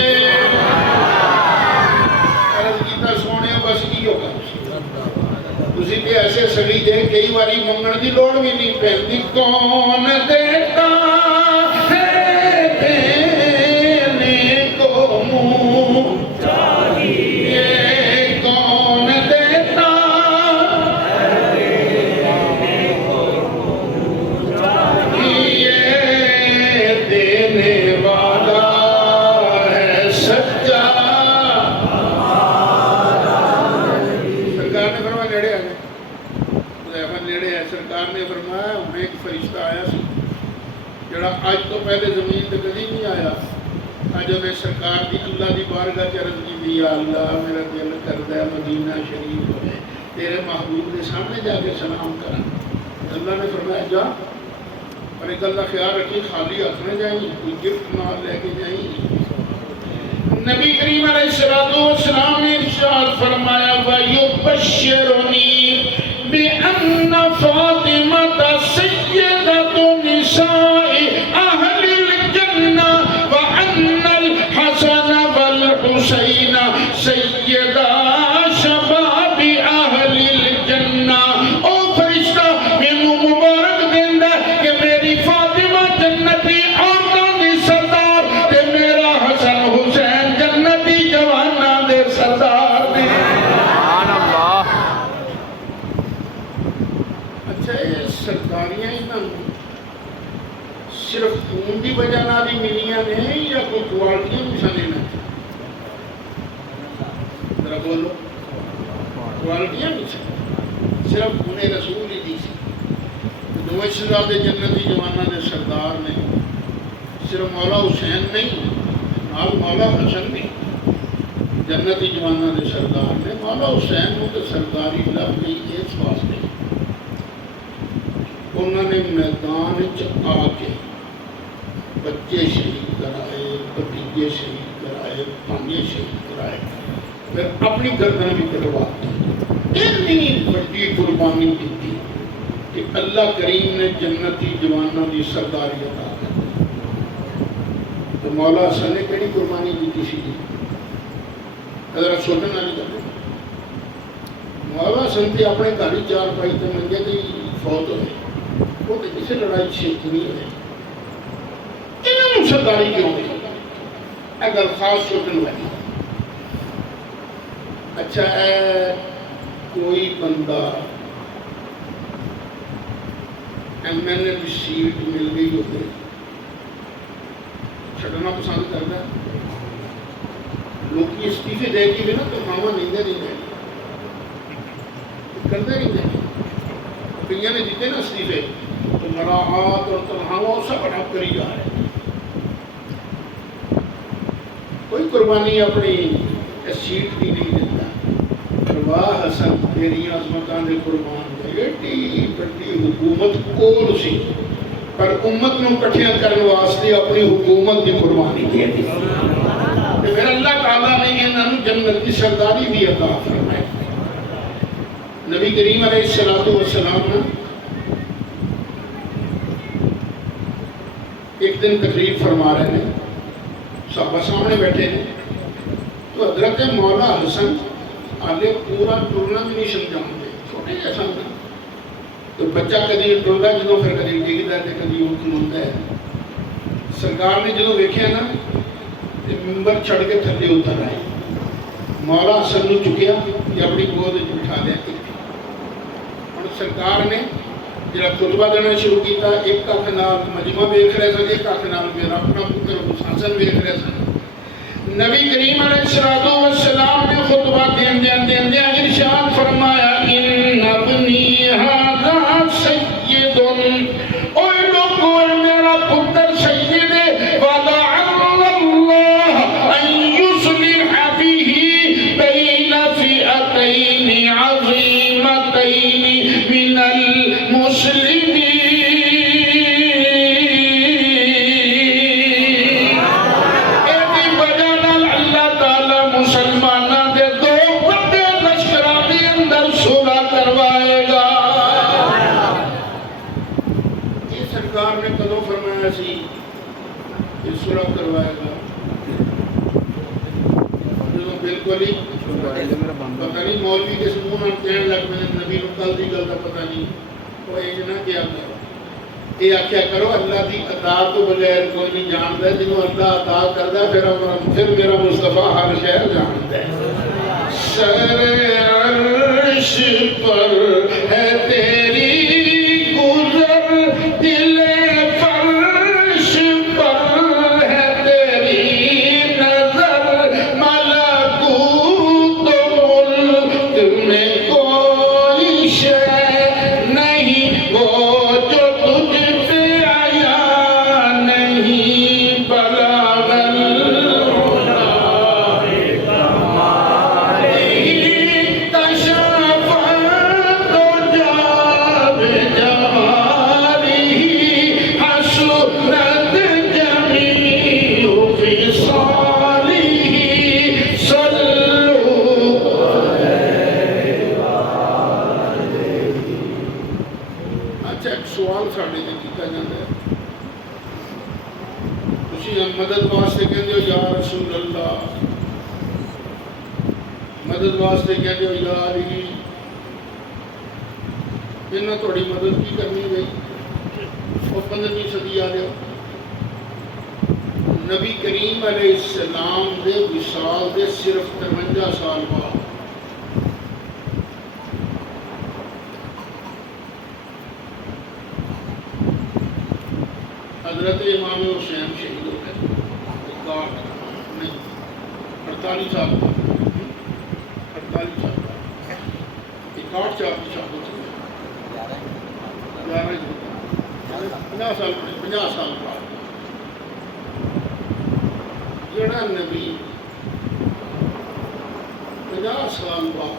عرض کیتا سونے بس کی ہوگا تسی تے ایسے سڑی دے کئی باری منگن دی لوڑ بھی نہیں پیندی کون دیتا ہے دینے کو منہ چاہیے کون دیتا ہے دینے کو منہ چاہیے دینے والا ہے سچا سرکار نے فرمایا نیڑے آ گئے حذیفہ نیڑے ہے سرکار نے فرمایا ہمیں ایک فرشتہ آیا سی جڑا آج تو پہلے زمین تے کدی نہیں آیا اج نے سرکار دی اللہ دی بارگاہ چ عرض کی یا اللہ میرا دل کردا ہے مدینہ شریف ہوئے تیرے محبوب کے سامنے جا کے سلام کرا اللہ نے فرمایا جا اور ایک اللہ خیال رکھی خالی ہاتھ نہ جائیں کوئی گفٹ نال لے کے جائیں نبی کریم علیہ السلام نے ارشاد فرمایا وَيُبَشِّرُنِي بِأَنَّ فَاطِمَةَ سَيِّدَةُ نِسَاءِ أَهْلِ الْجَنَّةِ وَأَنَّ الْحَسَنَ وَالْحُسَيْنَ سَيِّدَا شَبَابِ أَهْلِ الْجَنَّةِ او فرشتہ مینوں مبارک دیندا کہ میری فاطمہ جنتی عورتاں دی سردار تے میرا حسن حسین جنتی جواناں دے سردار نے سبحان اللہ اچھا یہ سرداریاں انہاں صرف خون دی وجہ نال ہی ملیاں نے یا کوئی کوالٹیاں بھی سن انہاں ذرا بولو کوالٹیاں بھی سن صرف خون رسول ہی دی سی دو شہزادے جنتی جواناں دے سردار نے صرف مولا حسین نہیں نال مولا حسن بھی جنتی جوانوں کے سردار نے مولا حسین کو تو سرداری لب گئی اس واسطے انہوں نے میدان آ کے بچے شہید کرائے، بھتیجے شہید کرائے، بھانجے شہید کرائے، پھر اپنی گردن بھی کٹوا دی۔ اتنی بڑی قربانی کی کہ اللہ کریم نے جنتی جوانوں کی سرداری عطا کر دی۔ تو مولا حسن نے کہڑی قربانی کی سی؟ حضرت سوچنے والی گل ہے۔ مولا حسن تے اپنے گھر ہی چار پائی تے منجے تے فوت ہوئے، وہ تو کسی لڑائی شریک نہیں ہوئے۔ انہوں سرداری کیوں ہوئی؟ اگر خاص سوچنے والی اچھا ہے کوئی بندہ ایم این اے کی سیٹ مل گئی ہوتے چھڑنا پسند کرتا ہے، لوگ استعفے دے کے بھی نا تو ماما نہیں دے کرتے نہیں دے کئی نے دیتے نا استعفے تو مراحات اور تنہاوا سب بڑا کری جا رہے ہیں۔ کوئی قربانی اپنی سیٹ کی نہیں دیتا۔ واہ حسن تیری عظمتاں دے قربان دے ایڈی بڑی حکومت کول سی پر امت نو کٹھیاں کرنے واسطے اپنی حکومت کی قربانی دے دی۔ پھر اللہ تعالیٰ نے انہوں جنت کی سرداری بھی عطا فرمائی۔ نبی کریم علیہ السلام نے ایک دن تقریر فرما رہے ہیں، صحابہ سامنے بیٹھے ہیں، تو حضرت مولا حسن آلے پورا ٹرنا بھی نہیں سمجھاؤں، چھوٹے جیسا ہوتا تو بچہ کدی ٹرنا جدو پھر کدی ڈگتا ہے کدی وہ کھلوتا ہے۔ سرکار نے جدو ویکھیا نا ممبر چھڑ کے تھلے اتر آئے، مولا حسن نو چکیا کہ اپنی گود بٹھا دیا۔ اور سرکار نے جب خطبہ دینا شروع کیتا ایک اکھ نال مجمع ویکھ رہے سن، ایک اکھ نال میرا اپنا پتر حسن ویکھ رہے سن۔ نبی کریم علیہ السلام نے خطبہ دین ارشاد فرمایا ان ابنی ھذا سید، اوہ لوگو میرا پتر سید ہے، وَلَعَلَّ اللَّهَ أَن يُصْلِحَ بِهِ بَيْنَ فِئَتَيْنِ عَظِيمَتَيْنِ مِنَ الْمُسْلِمِينَ۔ سرکار نے کدوں فرمایا سی یہ صلح کروائے گا؟ بالکل ہی پتہ نہیں مولوی کس منہ نال کہن لگ پے نبی نو کل دی گل دا پتہ نہیں، وہ یہ نہ کیا کرو، یہ آخیا کرو اللہ دی عطا تو بغیر کوئی نہیں جانتا، جنہوں اللہ عطا کردا پھر میرا مصطفیٰ ہر شہر جانتا ہے۔ سر عرش پر ہے تیری مدد واسطے کہندے ہو یا رسول اللہ، مدد واسطے کہندے ہو یا علی، انہاں تھوڑی مدد کی کرنی گئی؟ وہ 15ویں صدی آ رہے ہو، نبی کریم علیہ السلام دے وصال دے صرف 53 سال بعد حضرت امام حسین شہید ہو گئے، 48 سال 48 سال 61 4 کی شہادت ہوئی، 50 سال بعد جڑا نبی 10 سال بعد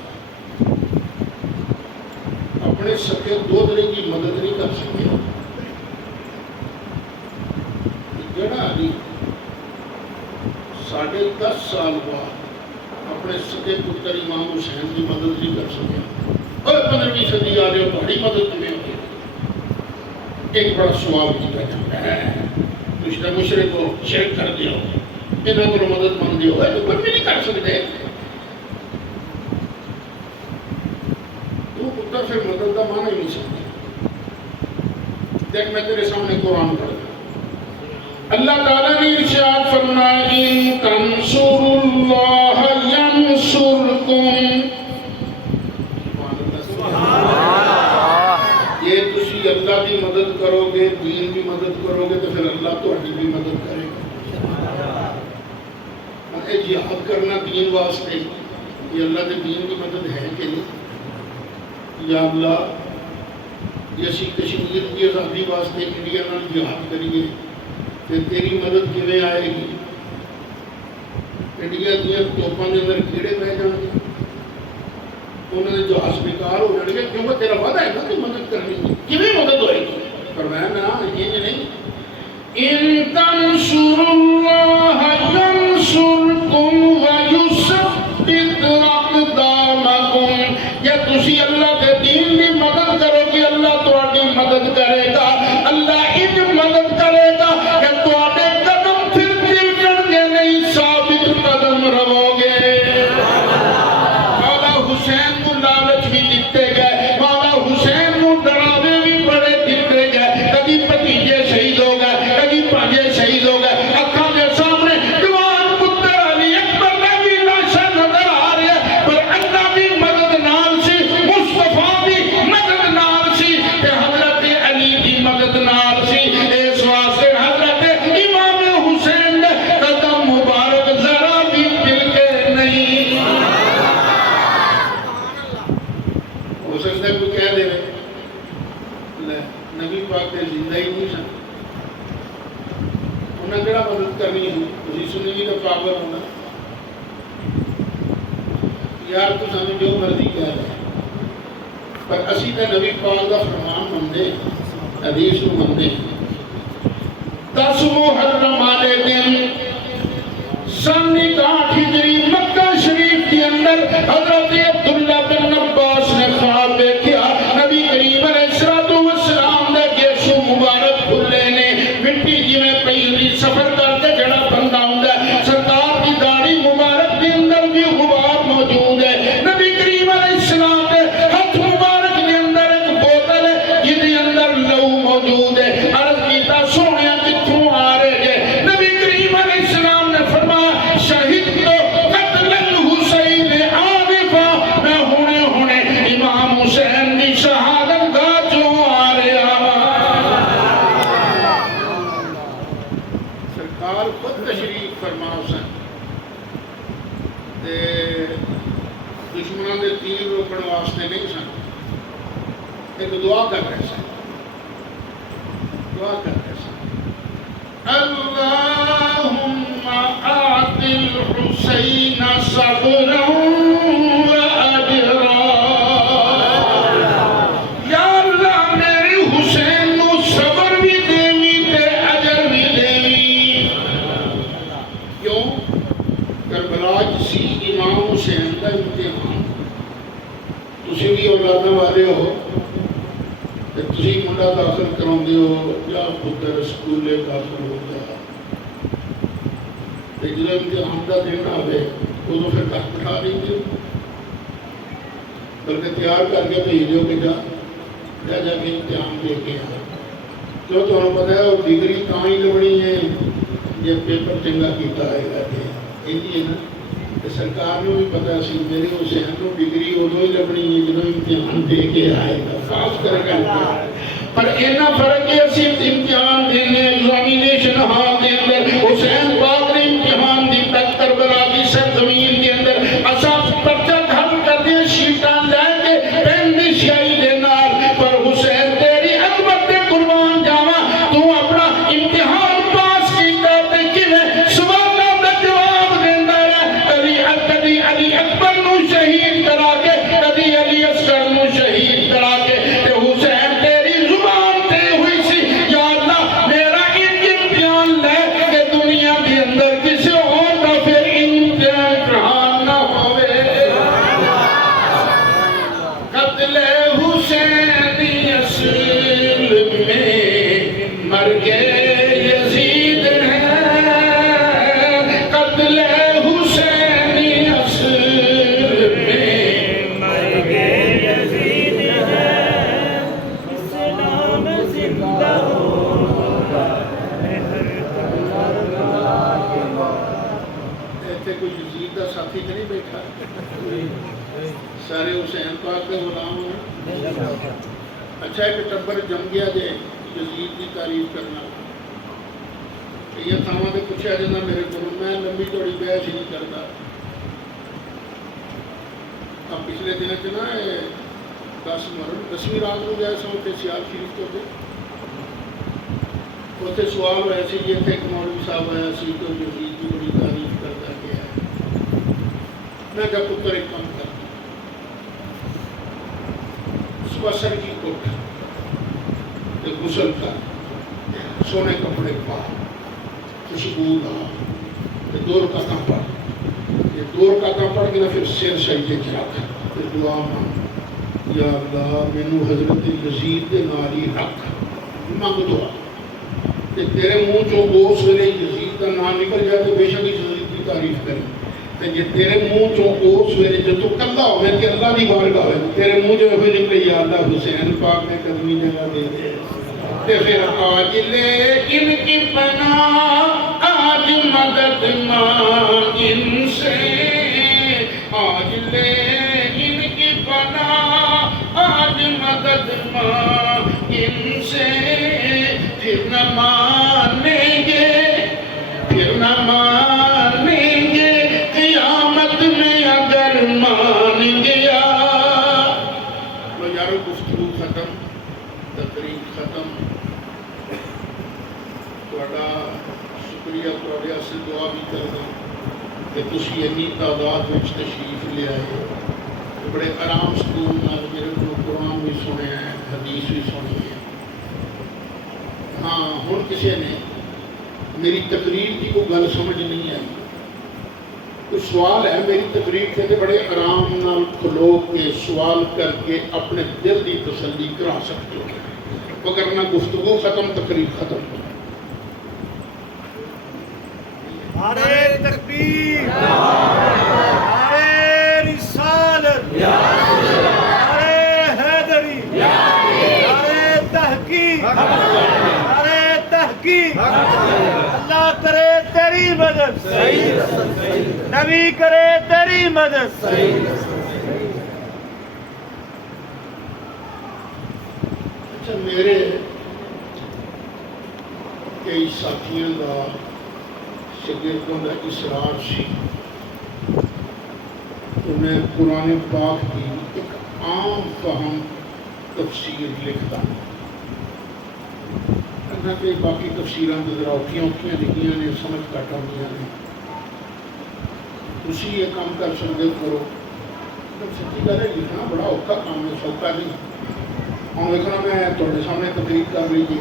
اپنے سکے دوترے کی مدد نہیں کر سکے. جڑا علی 10.5 سال بعد اپنے سکے پتر امام حسین کی مدد نہیں کر سکے. اور 15ویں صدی آ رہے ہو تھوڑی مدد کیویں ہوگی؟ ایک بڑا سوال کیا جاتا ہے دوسرے مشرک کو شرک کر دیا انہوں کو مدد مانگ دی ہوئے تو کوئی بھی نہیں کر سکتے. تو پتر پھر مدد کا مانا ہی نہیں سکتے. دیکھ میں تیرے سامنے قرآن پڑھ دوں. اللہ تعالیٰ نے ارشاد فرمایا ان تنصروا اللہ ینصرکم. یہ تسی اللہ کی مدد کرو گے دین کی مدد کرو گے تو پھر اللہ تہاڈی بھی مدد کرے گا. اے جہاد کرنا دین واسطے یہ اللہ کے دین کی مدد ہے کہ نہیں؟ یا اللہ یہ اسی کشمیر کی آزادی واسطے انڈیا نال جہاد کریے پھر تیری مدد کیویں آئے گی؟ انڈیا دیا توپاں دے اندر کیڑے پہ جان گے انہوں نے جہاز بیکار ہو جائے گا کیونکہ تیرا وعدہ ہے نا کہ مدد کرنی ہے. کیویں مدد ہوئے گی؟ فرمایا نا یہ نہیں ان تنصروا اللہ ینصرکم ویثبت اقدامکم. یا تسی اللہ کے دین کی مدد کرو گے اللہ تہاڈی مدد کرے گا. اللہ ان مدد کرے گا کہ تہاڈے قدم پھر تلکن گے نہیں ثابت قدم رہو گے. مولا حسین کو لالچ بھی دیتے گئے مولا حسین کو ڈراوے بھی بڑے دیتے گئے. کبھی بھتیجے شہید ہو گئے کبھی بھانجے شہید ہو گئے. اکھاں دے سامنے جوان پتر علی اکبر میں بھی لاشاں نظر آ رہی ہے پر اللہ بھی مدد نال سی مصطفیٰ بھی مدد نال سی تے حضرت علی دی مدد نال سی. اس واسطے حضرت امام حسین دے قدم مبارک ذرا بھی تلکے نہیں. ہو سکتا ہے کوئی کہہ دے لے نبی پاک دے زندہ ہی نہیں سن انہیں کہڑا مدد کرنی ہے اسی سنی کا پاگل ہونا. یار تو سامنے جو مرضی کہہ رہے پر اسی تے نبی پاک دا فرمان مندے حدیث کو مندے. 10 محرم والے دن سن 61 ہجری مکہ شریف کے اندر حضرت عبداللہ بن عباس نے خواب دیکھا نبی کریم علیہ السلام دے گیسو مبارک کھلے نے مٹی جی میں پہلی سفر کرتے جڑا بندہ ہوندا ہے سرکار کی داڑھی مبارک کے اندر بھی غبار موجود ہے. نبی کریم علیہ السلام دے ہاتھ مبارک کے اندر ایک بوتل ہے جس کے اندر لہو موجود ہے. عرض کیتا سونیا کتھوں آ رہے گے؟ نبی کریم علیہ السلام نے فرمایا شہید تو قتل الحسین عارفہ میں ہونے امام حسین کی شہادت گاہ جو آ رہا. سرکار خود تشریف فرما حسین تے دشمنوں دے تیر روکن واسطے نہیں سن ایک دعا کر رہے سن. دعا کر رہے سن اللہم آت الحسین صبرا و اجرا. یا اللہ میرے حسین نو صبر بھی دیوی تے اجر بھی دیوی. کیوں؟ کربلا سی امام حسین کا امتحان. تسی بھی اولاداں والے ہو تسی منڈا داخل کراؤندے ہو یا پتر سکولے داخل ہو گیا جب امتحان کا دن آئے ادو پھر گھر بٹھا نہیں دے بلکہ تیار کر کے بھیج دو کہ جا کے امتحان دے کے آ. کیوں تمہیں پتا ہے وہ ڈگری تاں ہی لبنی ہے جب پیپر چنگا کیتا آئے گا. یہ نا کہ سرکار نے بھی پتا سی میرے حسین کو ڈگری ادو ہی لبنی ہے جب امتحان دے کے آئے گا پاس کر کے امتحان. پر اینا فرق ہے اسی امتحان دینے ایگزامینیشن ہال کے اندر حسین پاک نے امتحان دی تک کربلا کی سرزمین کے اندر اساس پرچہ گھم کر دیا شیطان لے کے پین دی شائی دے نال. پر حسین تیری عظمت دے قربان جاواں تو اپنا امتحان پاس کیتا تے کیویں سوالوں دا جواب دیندا ہے. علی اکبر نو شہید کوئی یزید کا ساتھی تو نہیں بیٹھا؟ سارے حسین پاک کے غلام ہیں. اچھا ایک ٹبر جم گیا جے یزید کی تعریف کرنا. یہ تھاواں تے پوچھا جاتا میرے کو، میں لمبی چوڑی بحث نہیں کرتا. اب پچھلے دن چ نا 10 محرم 10ویں رات کو گئے سو اتنے سیال شریف تو اتنے سوال ہوا سی جی اتنے ایک مولوی صاحب آیا سی تو یزید کی بڑی تعریف کرتا گیا ہے. میں کہا پتر ایک کام کر، صبح سر کی اٹھ تے غسل کر، سونے کپڑے پا، خوشبو دا تے 2 رکعتاں پڑھ. یہ 2 رکعتاں پڑھ کے نا پھر سر سجدے چ رکھ تے دعا مانگ، یا اللہ مینوں حضرت یزید دے نال ہی رکھ. منگ دعا تے تیرے منہ چوں اس ویلے یزید کا نام نکل جائے تو بے شک یزید کی تعریف کرے. تے جے تیرے منہ چوں اس ویلے جب تو کلا ہوئے کہ اللہ دی بارگاہ ہوئے تیرے منہ جو ہوئے نکلے یا اللہ حسین پاک نے قدمی جگہ دے دے. تے پھر آج لے ان کی پناہ، آج مدد مانگ ان سے، آج لے ان کی پناہ، آج مدد مانگ ان سے. پھر نہ مانیں گے، پھر نہ مانیں گے قیامت میں اگر مان گیا. لو یارو گفتگو ختم، تقریر ختم. تھوڑا شکریہ، تھوڑے سے دعا بھی کرنا کہ تسی اتنی تعداد میں تشریف لے آئے. بڑے آرام سکون نال میرے کو قرآن بھی سنے ہیں، حدیث بھی سنی ہے. ہاں ہن کسی نے میری تقریر کی کوئی گل سمجھ نہیں آئی، کوئی سوال ہے میری تقریر سے، بڑے آرام نال کھلو کے سوال کر کے اپنے دل کی تسلی کرا سکتے ہو، وگرنہ گفتگو ختم، تقریر ختم. نعرہ تکبیر، نعرہ رسالت، نعرہ حیدری، نعرہ تحقیق، نعرہ تحقیق. اللہ کرے تیری مدد، نبی کرے تیری مدد. اچھا میرے کئی ساتھیوں کا شاگردوں کا اصرار سی تو میں قرآن پاک کی ایک عام فہم تفسیر لکھتا ہوں. کہ باقی تفسیراں تو ذرا اوکھیاں لکھیاں نے، سمجھ گھٹ آؤندیاں نے. تسی یہ کام کر سکتے کرو. سچی گل ہے لکھنا بڑا اوکھا کام ہے، سوکھا نہیں. ہوں دیکھنا میں تھوڑے سامنے تقریر کر رہی تھی،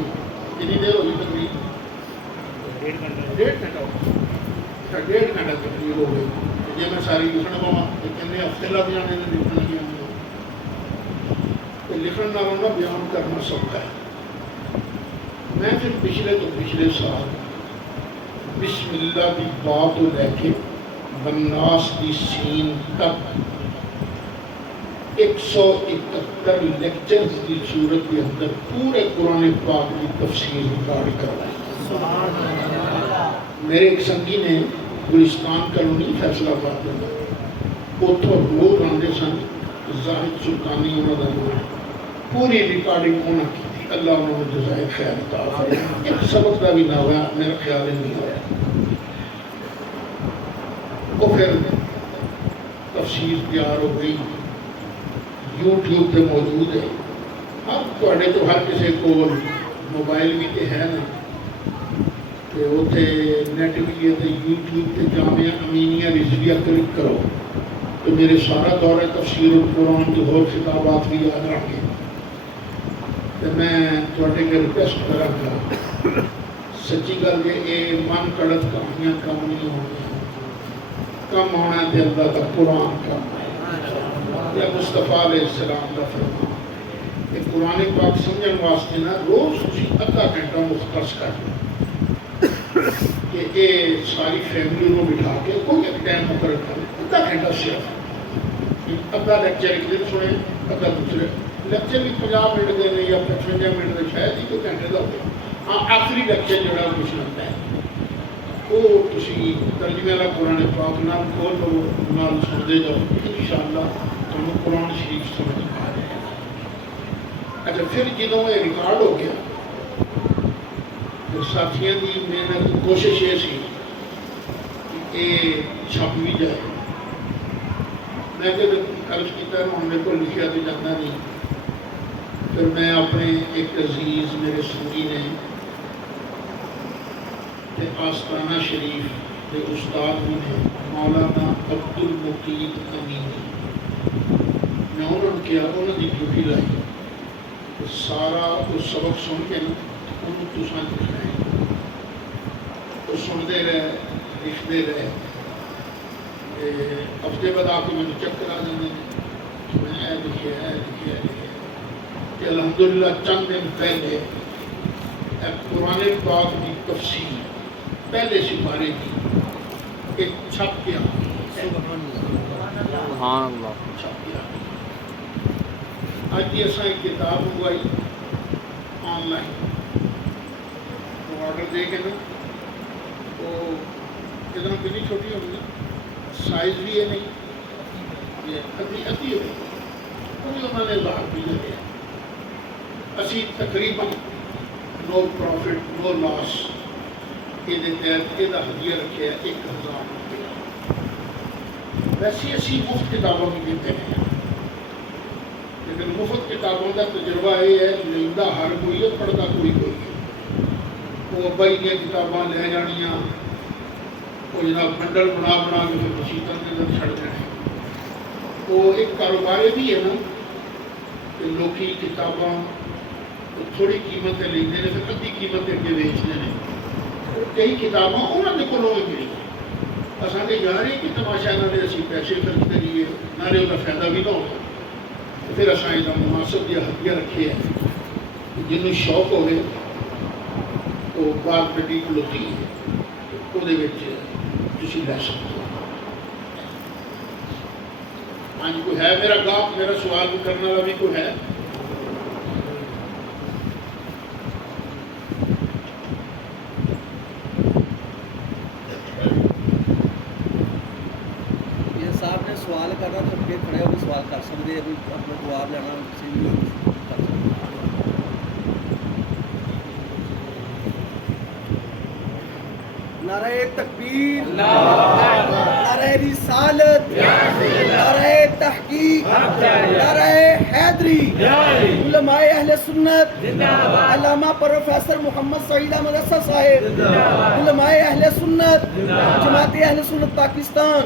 کتنی دیر ہوگی تقریر؟ 1.5 گھنٹہ ہو گیا. 1.5 گھنٹہ تقریر ہو گئی. جی میں ساری لکھنا پاواں تو کتنے ہفتے لگ جانے نے لکھن لگے. لکھن نالوں نہ بیان کرنا سوکھا ہے. میں پھر پچھلے سال بسم اللہ کی بات تو لے کے بناس کی سین تک 171 لیکچرز کی صورت کے اندر پورے قرآن پاک کی تفسیر ریکارڈ کروائی. میرے ایک سنگی نے گلستان کالونی فیصلہ آباد میں اتوں روز آتے سن، زاہد سلطانی انہوں کا نام، پوری ریکارڈنگ انہوں کی. اللہ انہوں نے جزائے خیر عطا فرمائے. ایک سبق کا بھی نہ ہوا، میرا خیال نہیں ہوا. وہ پھر تفسیر تیار ہو گئی، یوٹیوب پہ موجود ہے. اب تھوڑے تو ہر کسی کو موبائل بھی تو ہے نا، کہ اتنے نیٹ بھی ہے تو یوٹیوب پہ جامعہ امینیہ رضویہ کلک کرو تو میرے سارا دور تفسیر القرآن کی اور خطابات بھی یاد رکھیں. تو میں تھوڑے کے ریکویسٹ کرا گا، سچی گل یہ من کڑت کہانیاں کم نہیں ہونی، کم ہونا ہے اللہ کا قرآن کم ہے. یا مصطفیٰ علیہ السلام کا فرمان کہ قرآن پاک سمجھن واسطے نا روز اسی آدھا گھنٹہ مختص کر دیں کہ یہ ساری فیملی کو بٹھا کے کوئی ایک ٹائم مقرر کریں. آدھا گھنٹہ صرف، آدھا لیکچر ایک دن سنے، آدھا دوسرے لیکچر بھی 50 منٹ دے رہے یا 55 منٹ دے، شاید ہی کوئی گھنٹے کا ہو گیا. ہاں آخری لیکچر جو ہے کچھ لگتا ہے وہ تسی ترجمے والا قرآن پاک نال کھول لو نال سنتے جاؤ انشاءاللہ تمہیں قرآن شریف سمجھ آ رہے ہیں۔ اچھا پھر جدوں یہ ریکارڈ ہو گیا پھر ساتھیاں کی محنت کوشش یہ سی کہ یہ چھپ بھی جائے۔ میں کہ عرض کیتا ہے ہوں میرے کو لکھیا تو جانا نہیں، پھر میں اپنے ایک عزیز میرے سنگی نے کہ آستانہ شریف کے استاد بھی نے مولانا عبد المقید امینی، میں انہوں نے کیا انہوں نے ڈیوٹی لائی سارا وہ سبق سن کے نا انہوں تو ساتھ لکھنا ہے، وہ سنتے رہے لکھتے رہے۔ ہفتے بعد آ کے مجھے چکر آ جانے میں لکھیا کہ الحمدللہ چند دن پہلے قرآن پاک کی تفسیر پہلے سپارے کی ایک چھپ کے سبحان اللہ چھپ کے آج کی ایسا ایک کتاب منگوائی آن لائن، وہ آرڈر دے کے نا تو اتنا کتنی چھوٹی ہوگی، سائز بھی ہے نہیں، یہ ادھی ہے انہوں نے لاکھ بھی لگے اسی تقریباً نو پروفٹ نو لاس یہ تحت یہ ہدیہ رکھے 1000 روپیہ۔ ویسے اسی مفت کتابوں بھی دیتے ہیں لیکن مفت کتابوں کا تجربہ یہ ہے لیندہ ہر کوئی ہے پڑھتا کوئی ہے۔ وہ ابائی دیا کتاباں لے جانیاں وہ جناب بنڈل بنا بنا کے پھر مسیطوں کے اندر چھڑ دینے۔ وہ ایک کاروبار بھی ہے نا کہ لوکی کتاباں تھوڑی قیمتیں لیندے نے پھر ادھی قیمت اگے بیچتے ہیں۔ کئی کتاباں انہوں نے کولوں بھی ملی اساں نے جا رہے کہ تماشا نہ دے اسی پیسے خرچ کریے نہ دے وہ فائدہ بھی نہ ہو، پھر اساں یہ مناسب یہ ہدیہ رکھے ہیں جنہوں شوق ہوئے تو بار گڈی کھلوتی ہے وہ تھی لے سکتے ہو۔ ہاں جی کوئی ہے میرا گاہک میرا سوال کرنے والا بھی کوئی ہے؟ صاحب نے سوال کرنا تو اٹھ کے کھڑے ہو کے سوال کر سکتے ہیں، اپنا جواب لینا کسی بھی کر سکتے ہیں۔ نعرہ تکبیر، نعرہ رسالت، نعرہ تحقیق، نعرہ حیدری، علماء اہل سنت، علامہ پروفیسر محمد سعید احمد اسد صاحب، علماء اہل سنت، جماعت اہل سنت پاکستان۔